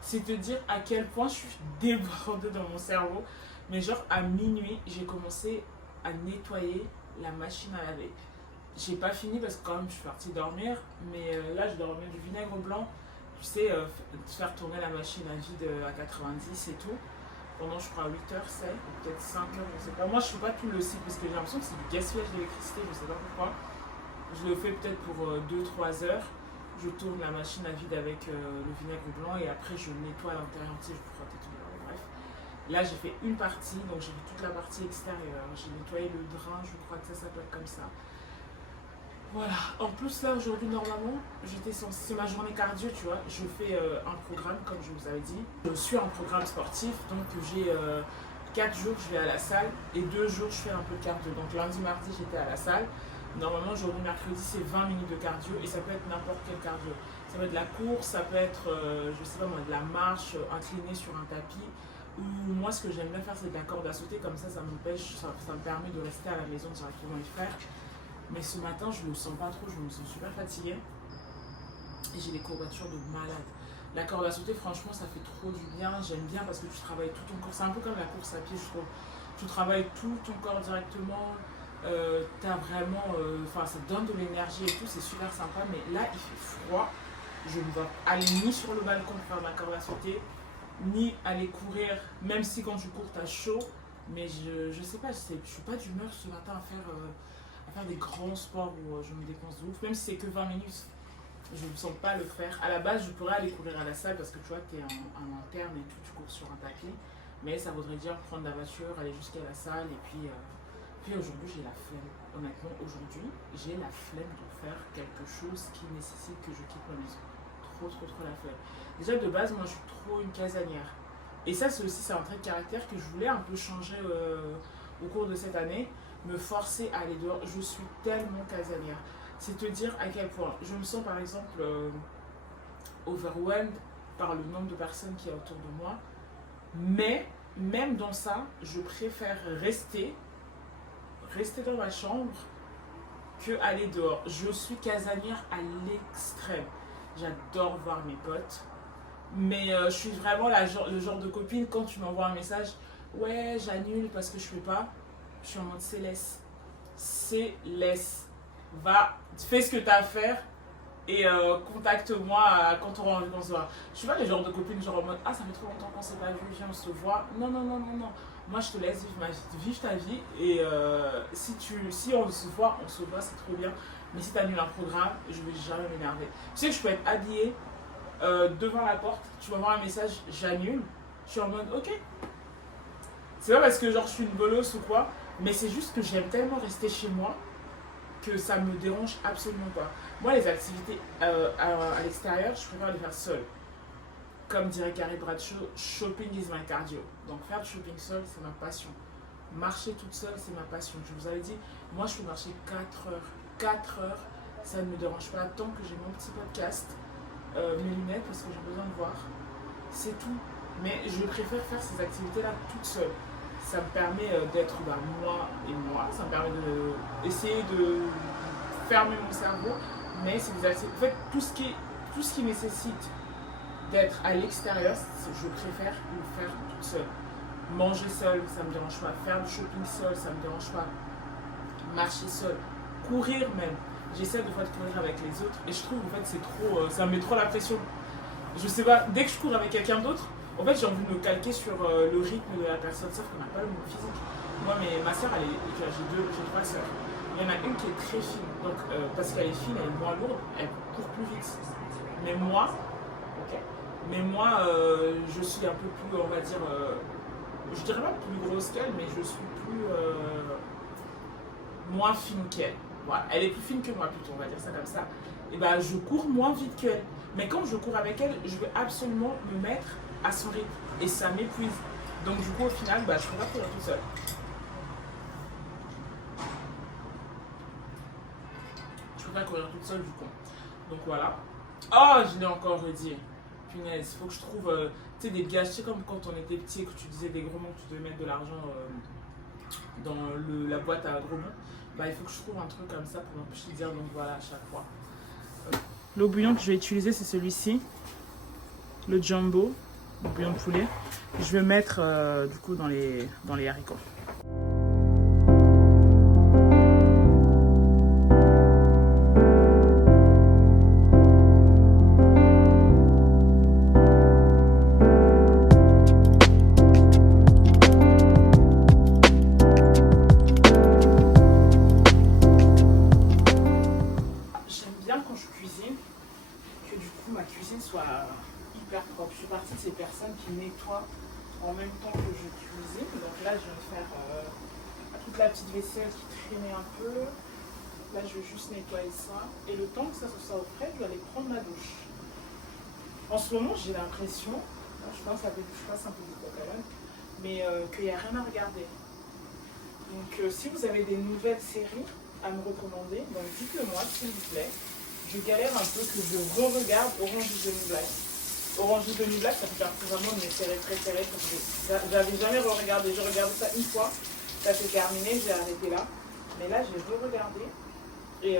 C'est te dire à quel point je suis débordée dans mon cerveau. Mais genre à minuit, j'ai commencé à nettoyer la machine à laver. J'ai pas fini parce que quand même je suis partie dormir. Mais là, je dormais du vinaigre blanc. Tu sais, faire tourner la machine à vide à 90 et tout. Pendant je crois 8 heures, c'est, ou peut-être 5 heures, je sais pas. Moi, je fais pas tout le cycle parce que j'ai l'impression que c'est du gaspillage d'électricité, je sais pas pourquoi. Je le fais peut-être pour 2-3 heures. Je tourne la machine à vide avec le vinaigre blanc et après je nettoie l'intérieur entier, je frotte et tout. Bref. Là, j'ai fait une partie, donc j'ai fait toute la partie extérieure. J'ai nettoyé le drain, je crois que ça s'appelle comme ça. Voilà. En plus, là, aujourd'hui, normalement, c'est ma journée cardio, tu vois. Je fais un programme, comme je vous avais dit. Je suis un programme sportif, donc j'ai 4 jours, je vais à la salle et 2 jours, je fais un peu de cardio. Donc lundi, mardi, j'étais à la salle. Normalement, aujourd'hui, mercredi, c'est 20 minutes de cardio et ça peut être n'importe quel cardio. Ça peut être de la course, ça peut être, je sais pas moi, de la marche inclinée sur un tapis. Ou moi, ce que j'aime bien faire, c'est de la corde à sauter. Comme ça me permet de rester à la maison directement et faire. Mais ce matin, je ne le sens pas trop, je me sens super fatiguée. Et j'ai des courbatures de malade. La corde à sauter, franchement, ça fait trop du bien. J'aime bien parce que tu travailles tout ton corps. C'est un peu comme la course à pied, je trouve. Tu travailles tout ton corps directement. T'as vraiment, ça te donne de l'énergie et tout, c'est super sympa. Mais là, il fait froid. Je ne vais aller ni sur le balcon pour faire ma corde à sauter, ni aller courir, même si quand tu cours, t'as chaud. Mais je sais pas, je suis pas d'humeur ce matin à faire des grands sports où je me dépense de ouf. Même si c'est que 20 minutes, je ne me sens pas le faire. À la base, je pourrais aller courir à la salle parce que tu vois, tu es en interne et tout, tu cours sur un tapis. Mais ça voudrait dire prendre la voiture, aller jusqu'à la salle et puis aujourd'hui, j'ai la flemme. Honnêtement, aujourd'hui, j'ai la flemme de faire quelque chose qui nécessite que je quitte ma maison. Trop la flemme. Déjà, de base, moi, je suis trop une casanière. Et ça, c'est un trait de caractère que je voulais un peu changer au cours de cette année. Me forcer à aller dehors. Je suis tellement casanière. C'est te dire à quel point je me sens, par exemple, overwhelmed par le nombre de personnes qu'il y a autour de moi. Mais, même dans ça, je préfère rester dans ma chambre que aller dehors. Je suis casanière à l'extrême. J'adore voir mes potes. Mais je suis vraiment le genre de copine, quand tu m'envoies un message, ouais, j'annule parce que je fais pas. Je suis en mode c'est laisse. Va, fais ce que tu as à faire et contacte-moi quand on aura envie qu'on se voit. Je suis pas le genre de copine genre en mode ça fait trop longtemps qu'on s'est pas vu, viens on se voit. Non. Moi je te laisse vivre ma vie, vive ta vie et si on se voit, c'est trop bien. Mais si tu annules un programme, je vais jamais m'énerver. Tu sais que je peux être habillée devant la porte, tu vas voir un message, j'annule. Je suis en mode ok. C'est pas parce que genre je suis une bolosse ou quoi. Mais c'est juste que j'aime tellement rester chez moi que ça me dérange absolument pas. Moi, les activités à l'extérieur, je préfère les faire seule. Comme dirait Carrie Bradshaw, shopping is my cardio. Donc faire du shopping seul, c'est ma passion. Marcher toute seule, c'est ma passion. Je vous avais dit, moi je peux marcher 4 heures. 4 heures, ça ne me dérange pas tant que j'ai mon petit podcast, mes lunettes parce que j'ai besoin de voir. C'est tout. Mais je préfère faire ces activités-là toute seule. Ça me permet d'être moi et moi. Ça me permet d'essayer de fermer mon cerveau. Mais c'est des activités. En fait, tout ce qui nécessite d'être à l'extérieur, je préfère le faire toute seule. Manger seule, ça me dérange pas. Faire du shopping seul, ça me dérange pas. Marcher seul. Courir même. J'essaie de courir avec les autres. Et je trouve en fait c'est trop. Ça me met trop la pression. Je sais pas, dès que je cours avec quelqu'un d'autre, en fait, j'ai envie de me calquer sur le rythme de la personne, sauf qu'on n'a pas le même physique. Moi, ma soeur, j'ai 3 sœurs. Il y en a une qui est très fine, donc parce qu'elle est fine, elle est moins lourde, elle court plus vite. Mais moi, Mais moi, je suis un peu plus, on va dire, je dirais pas plus grosse qu'elle, mais je suis plus moins fine qu'elle. Voilà, elle est plus fine que moi plutôt, on va dire ça comme ça. Et bah, je cours moins vite qu'elle. Mais quand je cours avec elle, je veux absolument me mettre à son rythme. Et ça m'épuise. Donc du coup, au final, bah, je peux pas courir tout seul. Je peux pas courir toute seule du coup. Donc voilà. Oh, je l'ai encore redit. Punaise, faut que je trouve des gages. Tu sais, comme quand on était petit et que tu disais des gros mots, que tu devais mettre de l'argent dans la boîte à gros mots. Bah, il faut que je trouve un truc comme ça pour m'empêcher de dire donc voilà à chaque fois. L'eau bouillon que je vais utiliser, c'est celui-ci. Le jumbo, le bouillon de poulet. Je vais mettre du coup dans les haricots. Soit hyper propre. Je suis partie de ces personnes qui nettoient en même temps que je cuisine. Donc là, je vais faire toute la petite vaisselle qui traînait un peu. Là, je vais juste nettoyer ça. Et le temps que ça se soit au frais, je vais aller prendre ma douche. En ce moment, j'ai l'impression, je passe un peu du coq à l'âne, mais qu'il n'y a rien à regarder. Donc si vous avez des nouvelles séries à me recommander, donc dites-le moi, s'il vous plaît. Je galère un peu que je re-regarde Orange is the New Black. Orange is the New Black, ça fait partie vraiment de mes séries préférées. J'avais jamais re-regardé. J'ai regardé ça une fois, ça s'est terminé, j'ai arrêté là. Mais là, j'ai re-regardé et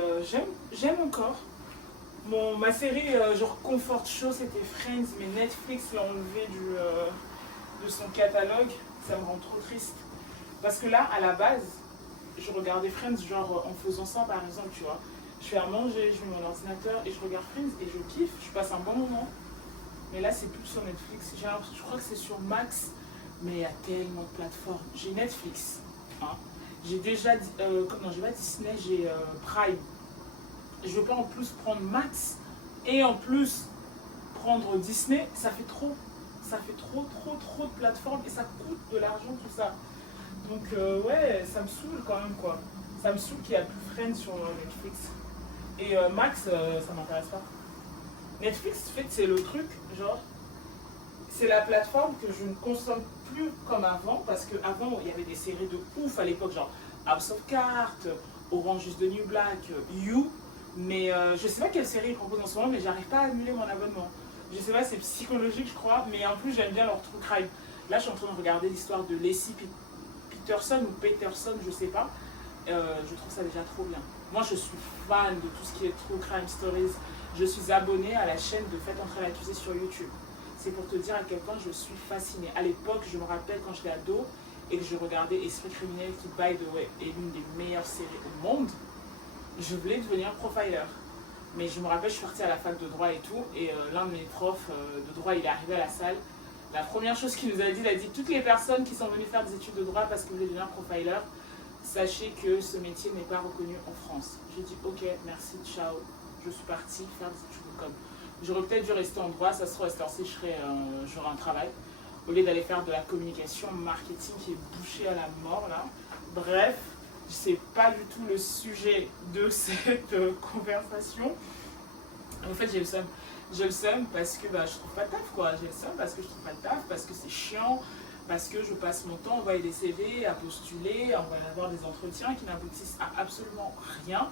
j'aime encore. Ma série genre Comfort Show, c'était Friends, mais Netflix l'a enlevé de son catalogue. Ça me rend trop triste. Parce que là, à la base, je regardais Friends genre en faisant ça par exemple, tu vois. Je fais à manger, je mets mon ordinateur et je regarde Friends et je kiffe, je passe un bon moment. Mais là, c'est plus sur Netflix. Je crois que c'est sur Max, mais il y a tellement de plateformes. J'ai Netflix, hein. J'ai déjà, non, j'ai pas Disney, j'ai Prime. Je veux pas en plus prendre Max et en plus prendre Disney, ça fait trop. Ça fait trop de plateformes et ça coûte de l'argent tout ça. Donc ouais, ça me saoule quand même quoi. Ça me saoule qu'il n'y a plus Friends sur Netflix. Et Max, ça m'intéresse pas. Netflix, en fait, c'est le truc, genre, c'est la plateforme que je ne consomme plus comme avant, parce qu'avant, il y avait des séries de ouf à l'époque, genre House of Cards, Orange is the New Black, You, mais je sais pas quelle série ils proposent en ce moment, mais j'arrive pas à annuler mon abonnement. Je sais pas, c'est psychologique, je crois, mais en plus, j'aime bien leur true crime. Là, je suis en train de regarder l'histoire de Lacey Peterson ou Peterson, je sais pas. Je trouve ça déjà trop bien. Moi, je suis fan de tout ce qui est True Crime Stories. Je suis abonnée à la chaîne de Faites entrer l'accusé sur YouTube. C'est pour te dire à quel point je suis fascinée. À l'époque, je me rappelle quand j'étais ado et que je regardais Esprit criminel, qui, by the way, est l'une des meilleures séries au monde, je voulais devenir profiler. Mais je me rappelle, je suis partie à la fac de droit et tout, et l'un de mes profs de droit, il est arrivé à la salle. La première chose qu'il nous a dit, il a dit « Toutes les personnes qui sont venues faire des études de droit parce que vous voulez devenir profiler, sachez que ce métier n'est pas reconnu en France. » J'ai dit ok, merci, ciao. Je suis partie faire des études de com. J'aurais peut-être dû rester en droit, ça se trouve à cette heure-ci, j'aurais un travail. Au lieu d'aller faire de la communication, marketing qui est bouché à la mort là. Bref, c'est pas du tout le sujet de cette conversation. En fait, j'ai le seum. J'ai le seum parce que je trouve pas de taf quoi. J'ai le seum parce que je trouve pas de taf, parce que c'est chiant. Parce que je passe mon temps à envoyer des CV, à postuler, à avoir des entretiens qui n'aboutissent à absolument rien.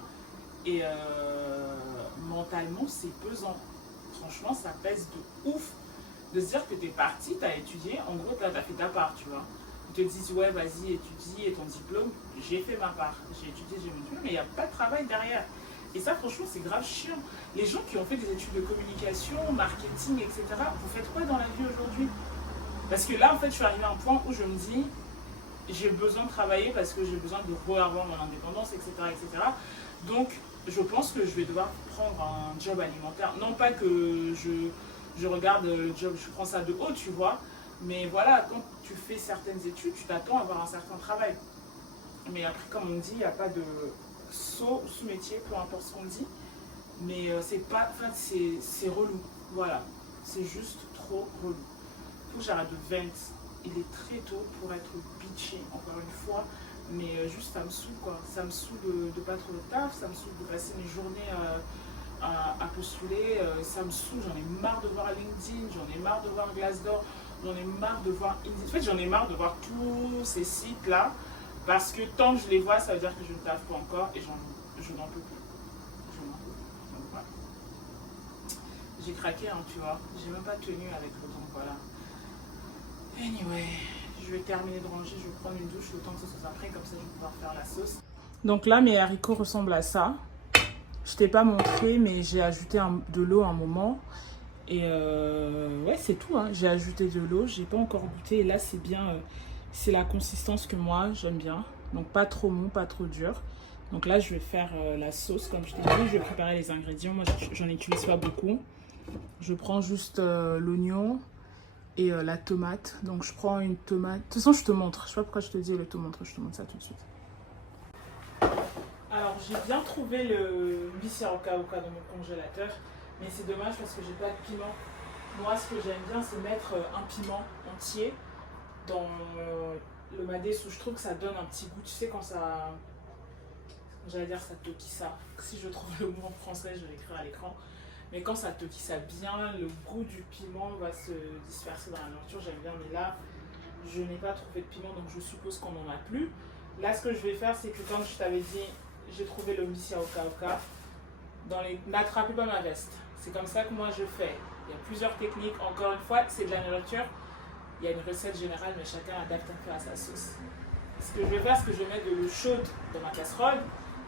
Et mentalement, c'est pesant. Franchement, ça pèse de ouf de se dire que t'es parti, t'as étudié. En gros, t'as fait ta part, tu vois. Ils te disent, ouais, vas-y, étudie et ton diplôme. J'ai fait ma part. J'ai étudié, j'ai mon diplôme, mais il n'y a pas de travail derrière. Et ça, franchement, c'est grave chiant. Les gens qui ont fait des études de communication, marketing, etc., vous faites quoi dans la vie aujourd'hui? Parce que là, en fait, je suis arrivée à un point où je me dis, j'ai besoin de travailler parce que j'ai besoin de revoir mon indépendance, etc., etc. Donc, je pense que je vais devoir prendre un job alimentaire. Non pas que je regarde le job, je prends ça de haut, tu vois. Mais voilà, quand tu fais certaines études, tu t'attends à avoir un certain travail. Mais après, comme on dit, il n'y a pas de saut sous-métier, peu importe ce qu'on dit. Mais c'est pas, enfin, c'est relou. Voilà. C'est juste trop relou. Faut que j'arrête de vent. Il est très tôt pour être bitché, encore une fois. Mais juste, ça me saoule, quoi. Ça me saoule de pas trouver de taf. Ça me saoule de passer mes journées à postuler. Ça me saoule. J'en ai marre de voir LinkedIn. J'en ai marre de voir Glassdoor. J'en ai marre de voir Indeed. En fait, j'en ai marre de voir tous ces sites-là. Parce que tant que je les vois, ça veut dire que je ne taffe pas encore. Et je n'en peux plus. Donc voilà. J'ai craqué, hein, tu vois. J'ai même pas tenu avec le temps, voilà. Anyway, je vais terminer de ranger, je vais prendre une douche le temps que ce soit prêt, comme ça je vais pouvoir faire la sauce. Donc là, mes haricots ressemblent à ça. Je t'ai pas montré, mais j'ai ajouté de l'eau un moment. Et ouais, c'est tout, hein. J'ai ajouté de l'eau, j'ai pas encore goûté. Et là, c'est bien, c'est la consistance que moi, j'aime bien. Donc pas trop mou, pas trop dur. Donc là, je vais faire la sauce, comme je t'ai dit. Je vais préparer les ingrédients. Moi, j'en utilise pas beaucoup. Je prends juste l'oignon et la tomate. Donc je prends une tomate. De toute façon, je te montre. Je sais pas pourquoi je te dis, je te montre ça tout de suite. Alors, j'ai bien trouvé le Bissau Cauca dans mon congélateur. Mais c'est dommage parce que j'ai pas de piment. Moi, ce que j'aime bien, c'est mettre un piment entier dans le madès, où je trouve que ça donne un petit goût. Tu sais, quand ça... J'allais dire ça toquissa. Si je trouve le mot en français, je vais l'écrire à l'écran. Mais quand ça toquissa bien, le goût du piment va se disperser dans la nourriture. J'aime bien, mais là, je n'ai pas trouvé de piment, donc je suppose qu'on n'en a plus. Là, ce que je vais faire, c'est que comme je t'avais dit, j'ai trouvé le Bissau Cauca. N'attrapez pas ma veste. C'est comme ça que moi je fais. Il y a plusieurs techniques. Encore une fois, c'est de la nourriture. Il y a une recette générale, mais chacun adapte un peu à sa sauce. Ce que je vais faire, c'est que je vais mettre de l'eau chaude dans ma casserole.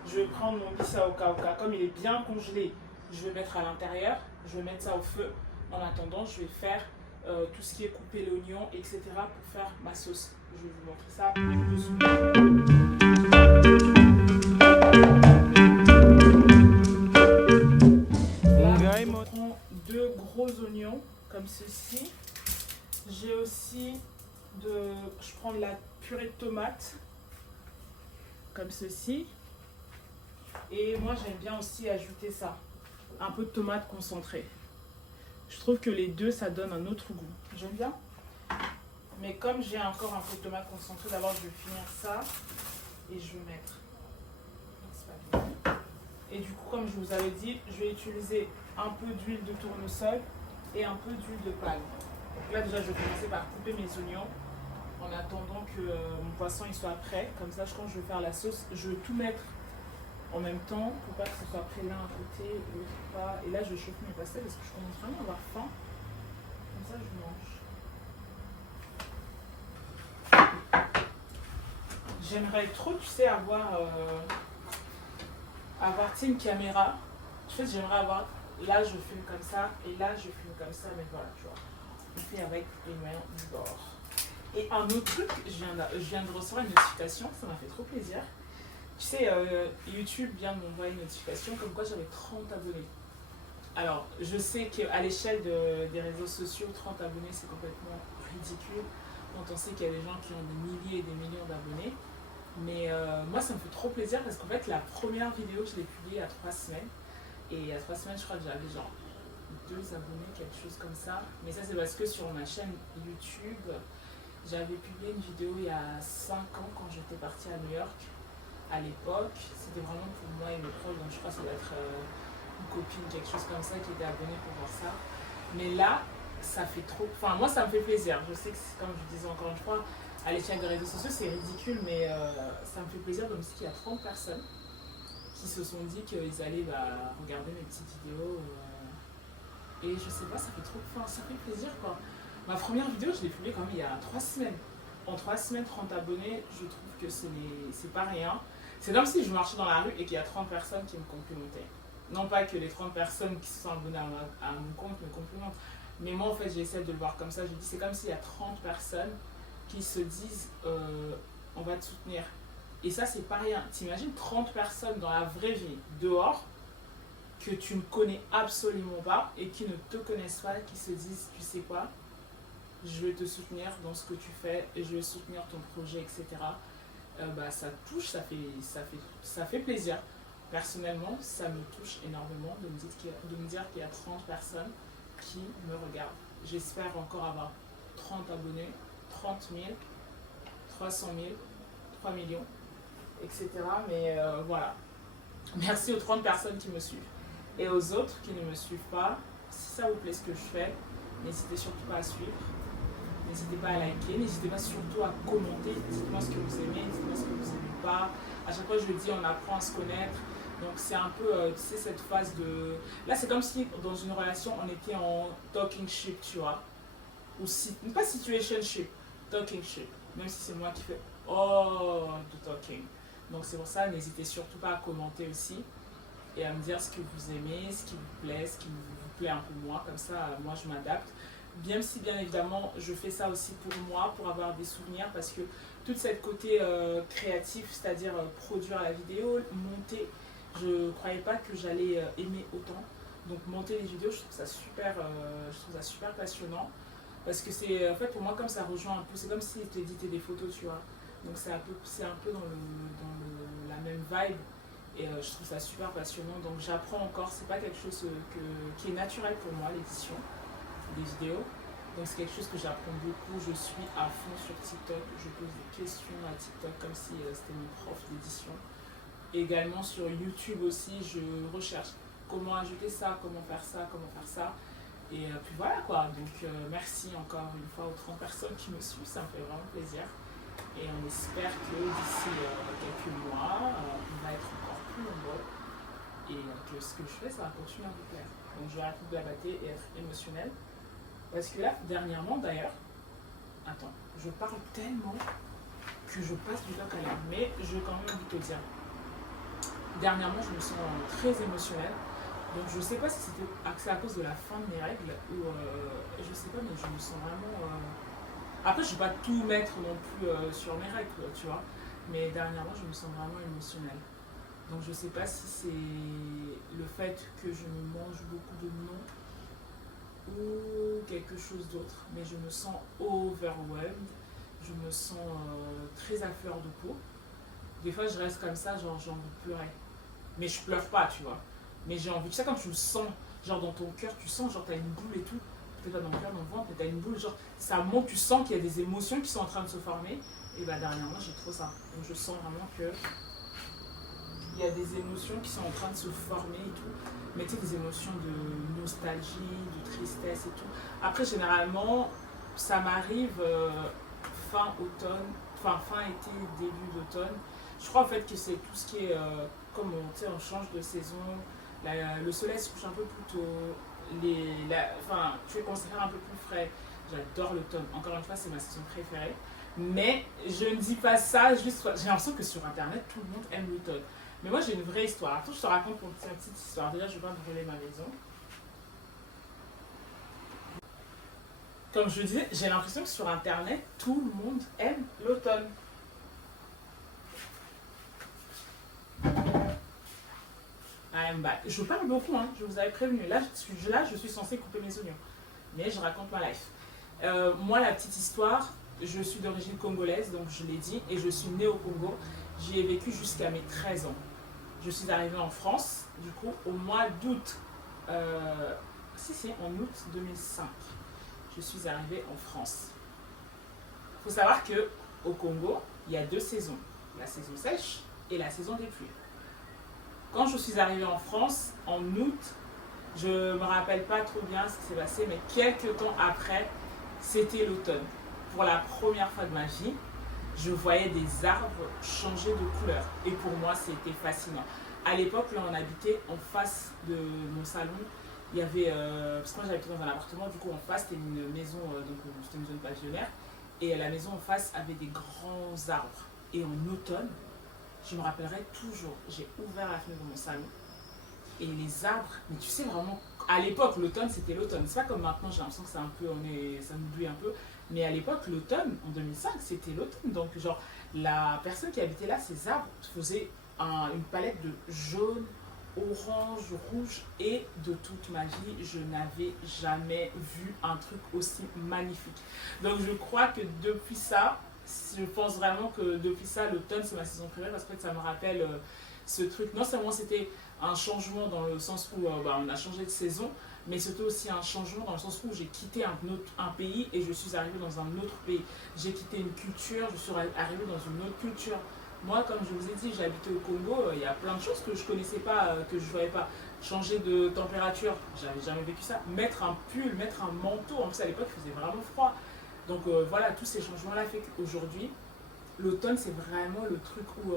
Je vais prendre mon Bissau Cauca. Comme il est bien congelé, je vais mettre à l'intérieur. Je vais mettre ça au feu. En attendant, je vais faire tout ce qui est couper l'oignon, etc. pour faire ma sauce. Je vais vous montrer ça dessus. Deux gros oignons comme ceci. J'ai aussi je prends de la purée de tomates comme ceci. Et moi j'aime bien aussi ajouter ça, un peu de tomate concentrée. Je trouve que les deux ça donne un autre goût. J'aime bien. Mais comme j'ai encore un peu de tomate concentrée, d'abord je vais finir ça et je vais mettre. Et du coup, comme je vous avais dit, je vais utiliser un peu d'huile de tournesol et un peu d'huile de palme. Donc là déjà, je vais commencer par couper mes oignons en attendant que mon poisson il soit prêt. Comme ça, quand je vais faire la sauce, je vais tout mettre en même temps pour pas que ce soit prêt l'un à côté et l'autre pas. Et là, je vais chauffer mes pastèques parce que je commence vraiment à avoir faim. Comme ça, je mange. J'aimerais trop, tu sais, avoir une caméra. En fait, j'aimerais avoir, là je filme comme ça et là je filme comme ça, mais voilà, tu vois, on fait avec les moyens du bord. Et un autre truc, je viens de recevoir une notification, ça m'a fait trop plaisir. Tu sais, YouTube vient de m'envoyer une notification comme quoi j'avais 30 abonnés. Alors, je sais qu'à l'échelle des réseaux sociaux, 30 abonnés c'est complètement ridicule quand on sait qu'il y a des gens qui ont des milliers et des millions d'abonnés. Mais moi ça me fait trop plaisir parce qu'en fait la première vidéo je l'ai publiée il y a 3 semaines. Et il y a 3 semaines je crois que j'avais genre 2 abonnés, quelque chose comme ça. Mais ça c'est parce que sur ma chaîne YouTube, j'avais publié une vidéo il y a 5 ans quand j'étais partie à New York. À l'époque, c'était vraiment pour moi et mes proches, donc je crois que ça doit être une copine, quelque chose comme ça qui était abonnée pour voir ça. Mais là, ça fait trop... Enfin moi ça me fait plaisir. Je sais que comme je disais encore une fois, à l'échelle des réseaux sociaux, c'est ridicule, mais ça me fait plaisir de me dire qu'il y a 30 personnes qui se sont dit qu'ils allaient regarder mes petites vidéos. Et je sais pas, ça fait trop... Enfin, ça fait plaisir, quoi. Ma première vidéo, je l'ai publiée quand même il y a 3 semaines. En 3 semaines, 30 abonnés, je trouve que c'est pas rien. C'est comme si je marchais dans la rue et qu'il y a 30 personnes qui me complimentaient. Non pas que les 30 personnes qui se sont abonnées à mon compte me complimentent, mais moi, en fait, j'essaie de le voir comme ça. Je dis, c'est comme s'il y a 30 personnes qui se disent on va te soutenir. Et ça, c'est pas rien. T'imagines 30 personnes dans la vraie vie, dehors, que tu ne connais absolument pas et qui ne te connaissent pas, qui se disent tu sais quoi, je vais te soutenir dans ce que tu fais et je vais soutenir ton projet, etc. Ça touche, ça fait plaisir. Personnellement, ça me touche énormément de me dire qu'il y a 30 personnes qui me regardent. J'espère encore avoir 30 abonnés, 30 000, 300 000, 3 millions, etc. Mais voilà. Merci aux 30 personnes qui me suivent. Et aux autres qui ne me suivent pas, si ça vous plaît ce que je fais, n'hésitez surtout pas à suivre. N'hésitez pas à liker, n'hésitez pas surtout à commenter. Dites-moi ce que vous aimez, dites-moi ce que vous n'aimez pas. À chaque fois, je le dis, on apprend à se connaître. Donc, c'est un peu, tu sais, cette phase de... Là, c'est comme si, dans une relation, on était en talking ship, tu vois. Ou si... Pas situationship, talking ship. Même si c'est moi qui fais all the talking. Donc, c'est pour ça, n'hésitez surtout pas à commenter aussi. Et à me dire ce que vous aimez, ce qui vous plaît, ce qui vous plaît un peu moins. Comme ça, moi, je m'adapte. Bien si, bien évidemment, je fais ça aussi pour moi, pour avoir des souvenirs. Parce que tout cette côté créatif, c'est-à-dire produire la vidéo, monter, je ne croyais pas que j'allais aimer autant. Donc, monter les vidéos, je trouve ça super passionnant. Parce que c'est, en fait, pour moi, comme ça rejoint un peu, c'est comme si tu éditais des photos, tu vois. Donc, c'est un peu la même vibe. Et je trouve ça super passionnant. Donc, j'apprends encore. C'est pas quelque chose qui est naturel pour moi, l'édition des vidéos. Donc, c'est quelque chose que j'apprends beaucoup. Je suis à fond sur TikTok. Je pose des questions à TikTok comme si c'était mon prof d'édition. Également sur YouTube aussi, je recherche comment ajouter ça, comment faire ça, Et puis voilà quoi, donc merci encore une fois aux 30 personnes qui me suivent, ça me fait vraiment plaisir. Et on espère que d'ici quelques mois, on va être encore plus nombreux et que ce que je fais, ça va continuer à vous plaire. Donc je vais arrêter de blabater et être émotionnelle. Parce que là, dernièrement d'ailleurs, attends, je parle tellement que je passe du coq à l'âne, mais je vais quand même vous te dire. Dernièrement, je me sens très émotionnelle. Donc je sais pas si c'est à cause de la fin de mes règles ou je sais pas, mais je me sens vraiment... Après, je vais pas tout mettre non plus sur mes règles, tu vois. Mais dernièrement, je me sens vraiment émotionnelle. Donc je sais pas si c'est le fait que je me mange beaucoup de noms ou quelque chose d'autre. Mais je me sens overwhelmed. Je me sens très à fleur de peau. Des fois, je reste comme ça, genre j'ai envie de pleurer. Mais je pleure pas, tu vois. Mais j'ai envie, tu sais, quand tu le sens, genre dans ton cœur, tu sens, genre t'as une boule et tout, peut-être pas dans le cœur, dans le ventre, mais t'as une boule, genre ça monte, tu sens qu'il y a des émotions qui sont en train de se former. Et bah dernièrement, j'ai trop ça. Donc je sens vraiment que il y a des émotions qui sont en train de se former et tout. Mais tu sais, des émotions de nostalgie, de tristesse et tout. Après, généralement, ça m'arrive fin automne, enfin fin été, début d'automne. Je crois en fait que c'est tout ce qui est, comme on change de saison, le soleil se couche un peu plus tôt, tu es considéré un peu plus frais. J'adore l'automne. Encore une fois, c'est ma saison préférée. Mais je ne dis pas ça juste. J'ai l'impression que sur internet, tout le monde aime l'automne. Mais moi, j'ai une vraie histoire. Attends, je te raconte une petite histoire. Déjà, je viens de brûler ma maison. Comme je disais, j'ai l'impression que sur internet, tout le monde aime l'automne. Je parle beaucoup, hein, je vous avais prévenu. Là, je suis censée couper mes oignons. Mais je raconte ma life. Moi, la petite histoire, je suis d'origine congolaise, donc je l'ai dit, et je suis née au Congo. J'y ai vécu jusqu'à mes 13 ans. Je suis arrivée en France, du coup, au mois d'août. En août 2005. Je suis arrivée en France. Il faut savoir qu'au Congo, il y a 2 saisons. La saison sèche et la saison des pluies. Quand je suis arrivée en France, en août, je ne me rappelle pas trop bien ce qui s'est passé, mais quelques temps après, c'était l'automne. Pour la première fois de ma vie, je voyais des arbres changer de couleur. Et pour moi, c'était fascinant. À l'époque, là, on habitait en face de mon salon. Il y avait, parce que moi j'habitais dans un appartement, du coup en face c'était une maison, donc c'était une zone pavillonnaire. Et la maison en face avait des grands arbres. Et en automne, je me rappellerai toujours, j'ai ouvert la fenêtre de mon salon et les arbres, mais tu sais vraiment, à l'époque l'automne c'était l'automne, c'est pas comme maintenant, j'ai l'impression que c'est un peu, ça nous douille un peu, mais à l'époque l'automne, en 2005 c'était l'automne, donc genre la personne qui habitait là, ces arbres faisaient une palette de jaune, orange, rouge, et de toute ma vie je n'avais jamais vu un truc aussi magnifique. Donc je crois que depuis ça, je pense vraiment que depuis ça, l'automne c'est ma saison préférée parce que ça me rappelle ce truc. Non seulement c'était un changement dans le sens où on a changé de saison, mais c'était aussi un changement dans le sens où j'ai quitté un pays et je suis arrivée dans un autre pays. J'ai quitté une culture, je suis arrivée dans une autre culture. Moi, comme je vous ai dit, j'habitais au Congo, il y a plein de choses que je connaissais pas, que je voyais pas. Changer de température, j'avais jamais vécu ça. Mettre un pull, mettre un manteau, en plus à l'époque il faisait vraiment froid. Donc voilà, tous ces changements-là fait qu'aujourd'hui, l'automne c'est vraiment le truc où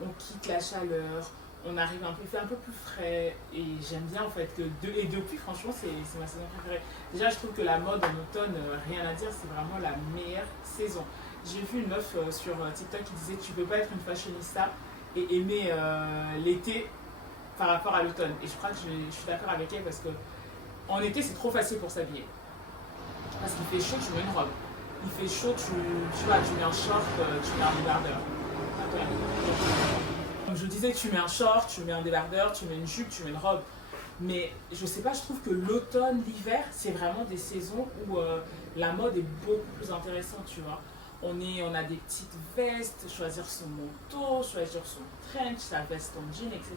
on quitte la chaleur, on arrive un peu, il fait un peu plus frais et j'aime bien en fait et depuis franchement c'est ma saison préférée. Déjà je trouve que la mode en automne, rien à dire, c'est vraiment la meilleure saison. J'ai vu une meuf sur TikTok qui disait tu peux pas être une fashionista et aimer l'été par rapport à l'automne. Et je crois que je suis d'accord avec elle parce que en été c'est trop facile pour s'habiller. Parce qu'il fait chaud, tu mets une robe. Il fait chaud, tu mets un short, tu mets un débardeur. Comme je disais, tu mets un short, tu mets un débardeur, tu mets une jupe, tu mets une robe. Mais je sais pas, je trouve que l'automne, l'hiver, c'est vraiment des saisons où la mode est beaucoup plus intéressante, tu vois. On a des petites vestes, choisir son manteau, choisir son trench, sa veste en jean, etc.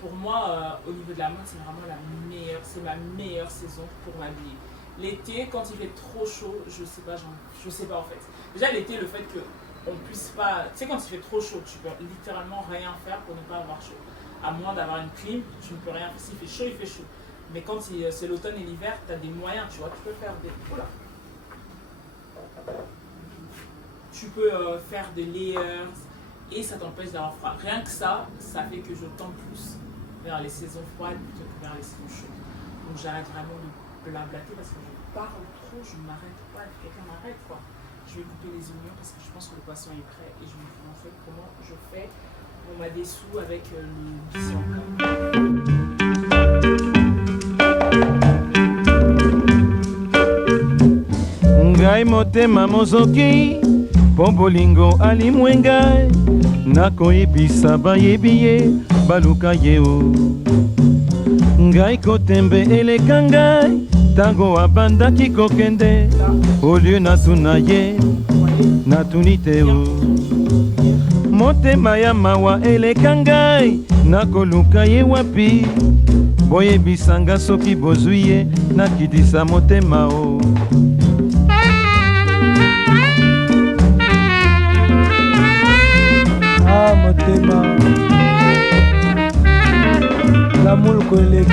Pour moi, au niveau de la mode, c'est vraiment ma meilleure saison pour m'habiller. L'été, quand il fait trop chaud, je sais pas en fait. Déjà l'été, le fait qu'on puisse pas, tu sais quand il fait trop chaud, tu peux littéralement rien faire pour ne pas avoir chaud. À moins d'avoir une clim, tu ne peux rien faire. S'il fait chaud, il fait chaud. Mais quand c'est l'automne et l'hiver, tu as des moyens, tu vois, tu peux faire des... Oula. Tu peux faire des layers et ça t'empêche d'avoir froid. Rien que ça fait que je tends plus vers les saisons froides plutôt que vers les saisons chaudes. Donc j'arrête vraiment de blablater parce que je parle trop, je ne m'arrête pas, quelqu'un m'arrête quoi. Je vais couper les oignons parce que je pense que le poisson est prêt et je vais vous montrer comment je fais pour ma dessous avec le bison. Ngai motema mozoki po bolingo alimwengai nakoyebisa bayebi ye baluka ye o ngai kotembe eleka ngai ntango abandaki kokende olie natuna ye natuni te o motema ya mawa eleka ngai nakoluka ye wapi boyebisanga soki bozwi ye nakitisa motema o motema l'amour koleki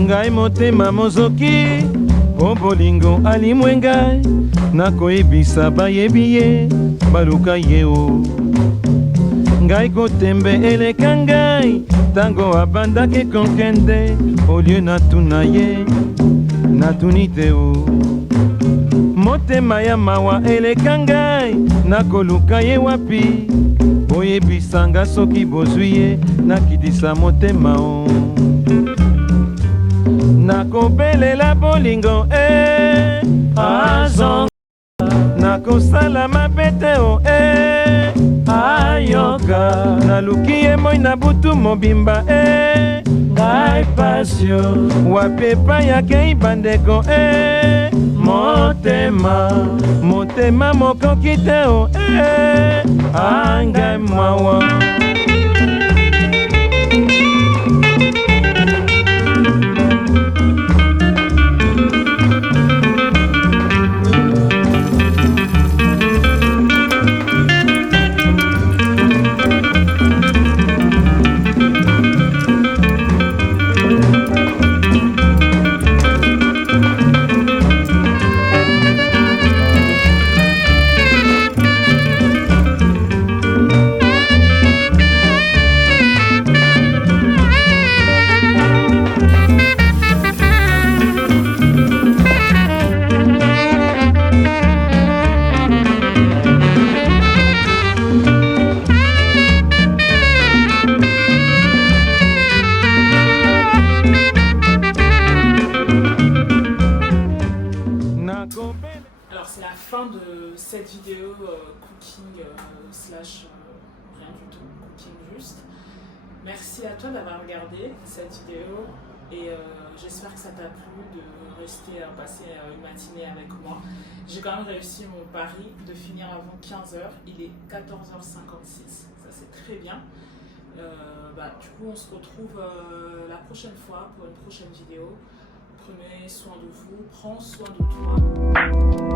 ngai motema mozoki po bolingo alimwe ngai nakoyebisa bayebi ye baluka ye o ngai kotembe eleka ngai ntango abandaki kokende olie natuna ye natuni te o motema ya mawa eleka ngai nakoluka ye wapi boyebisanga soki bozwi ye nakitisa motema o nakobelela bolingo azonga nakosala mabe te o ayoka naluki ye moi na butu mobimba ngai pasio wapi epai akei bandeko motema mokoki te o angai mwawa Alors c'est la fin de cette vidéo cooking slash rien du tout, cooking juste. Merci à toi d'avoir regardé cette vidéo et j'espère que ça t'a plu de rester passer une matinée avec moi. J'ai quand même réussi mon pari de finir avant 15h. Il est 14h56, ça c'est très bien. Du coup on se retrouve la prochaine fois pour une prochaine vidéo. Prenez soin de vous, prends soin de toi.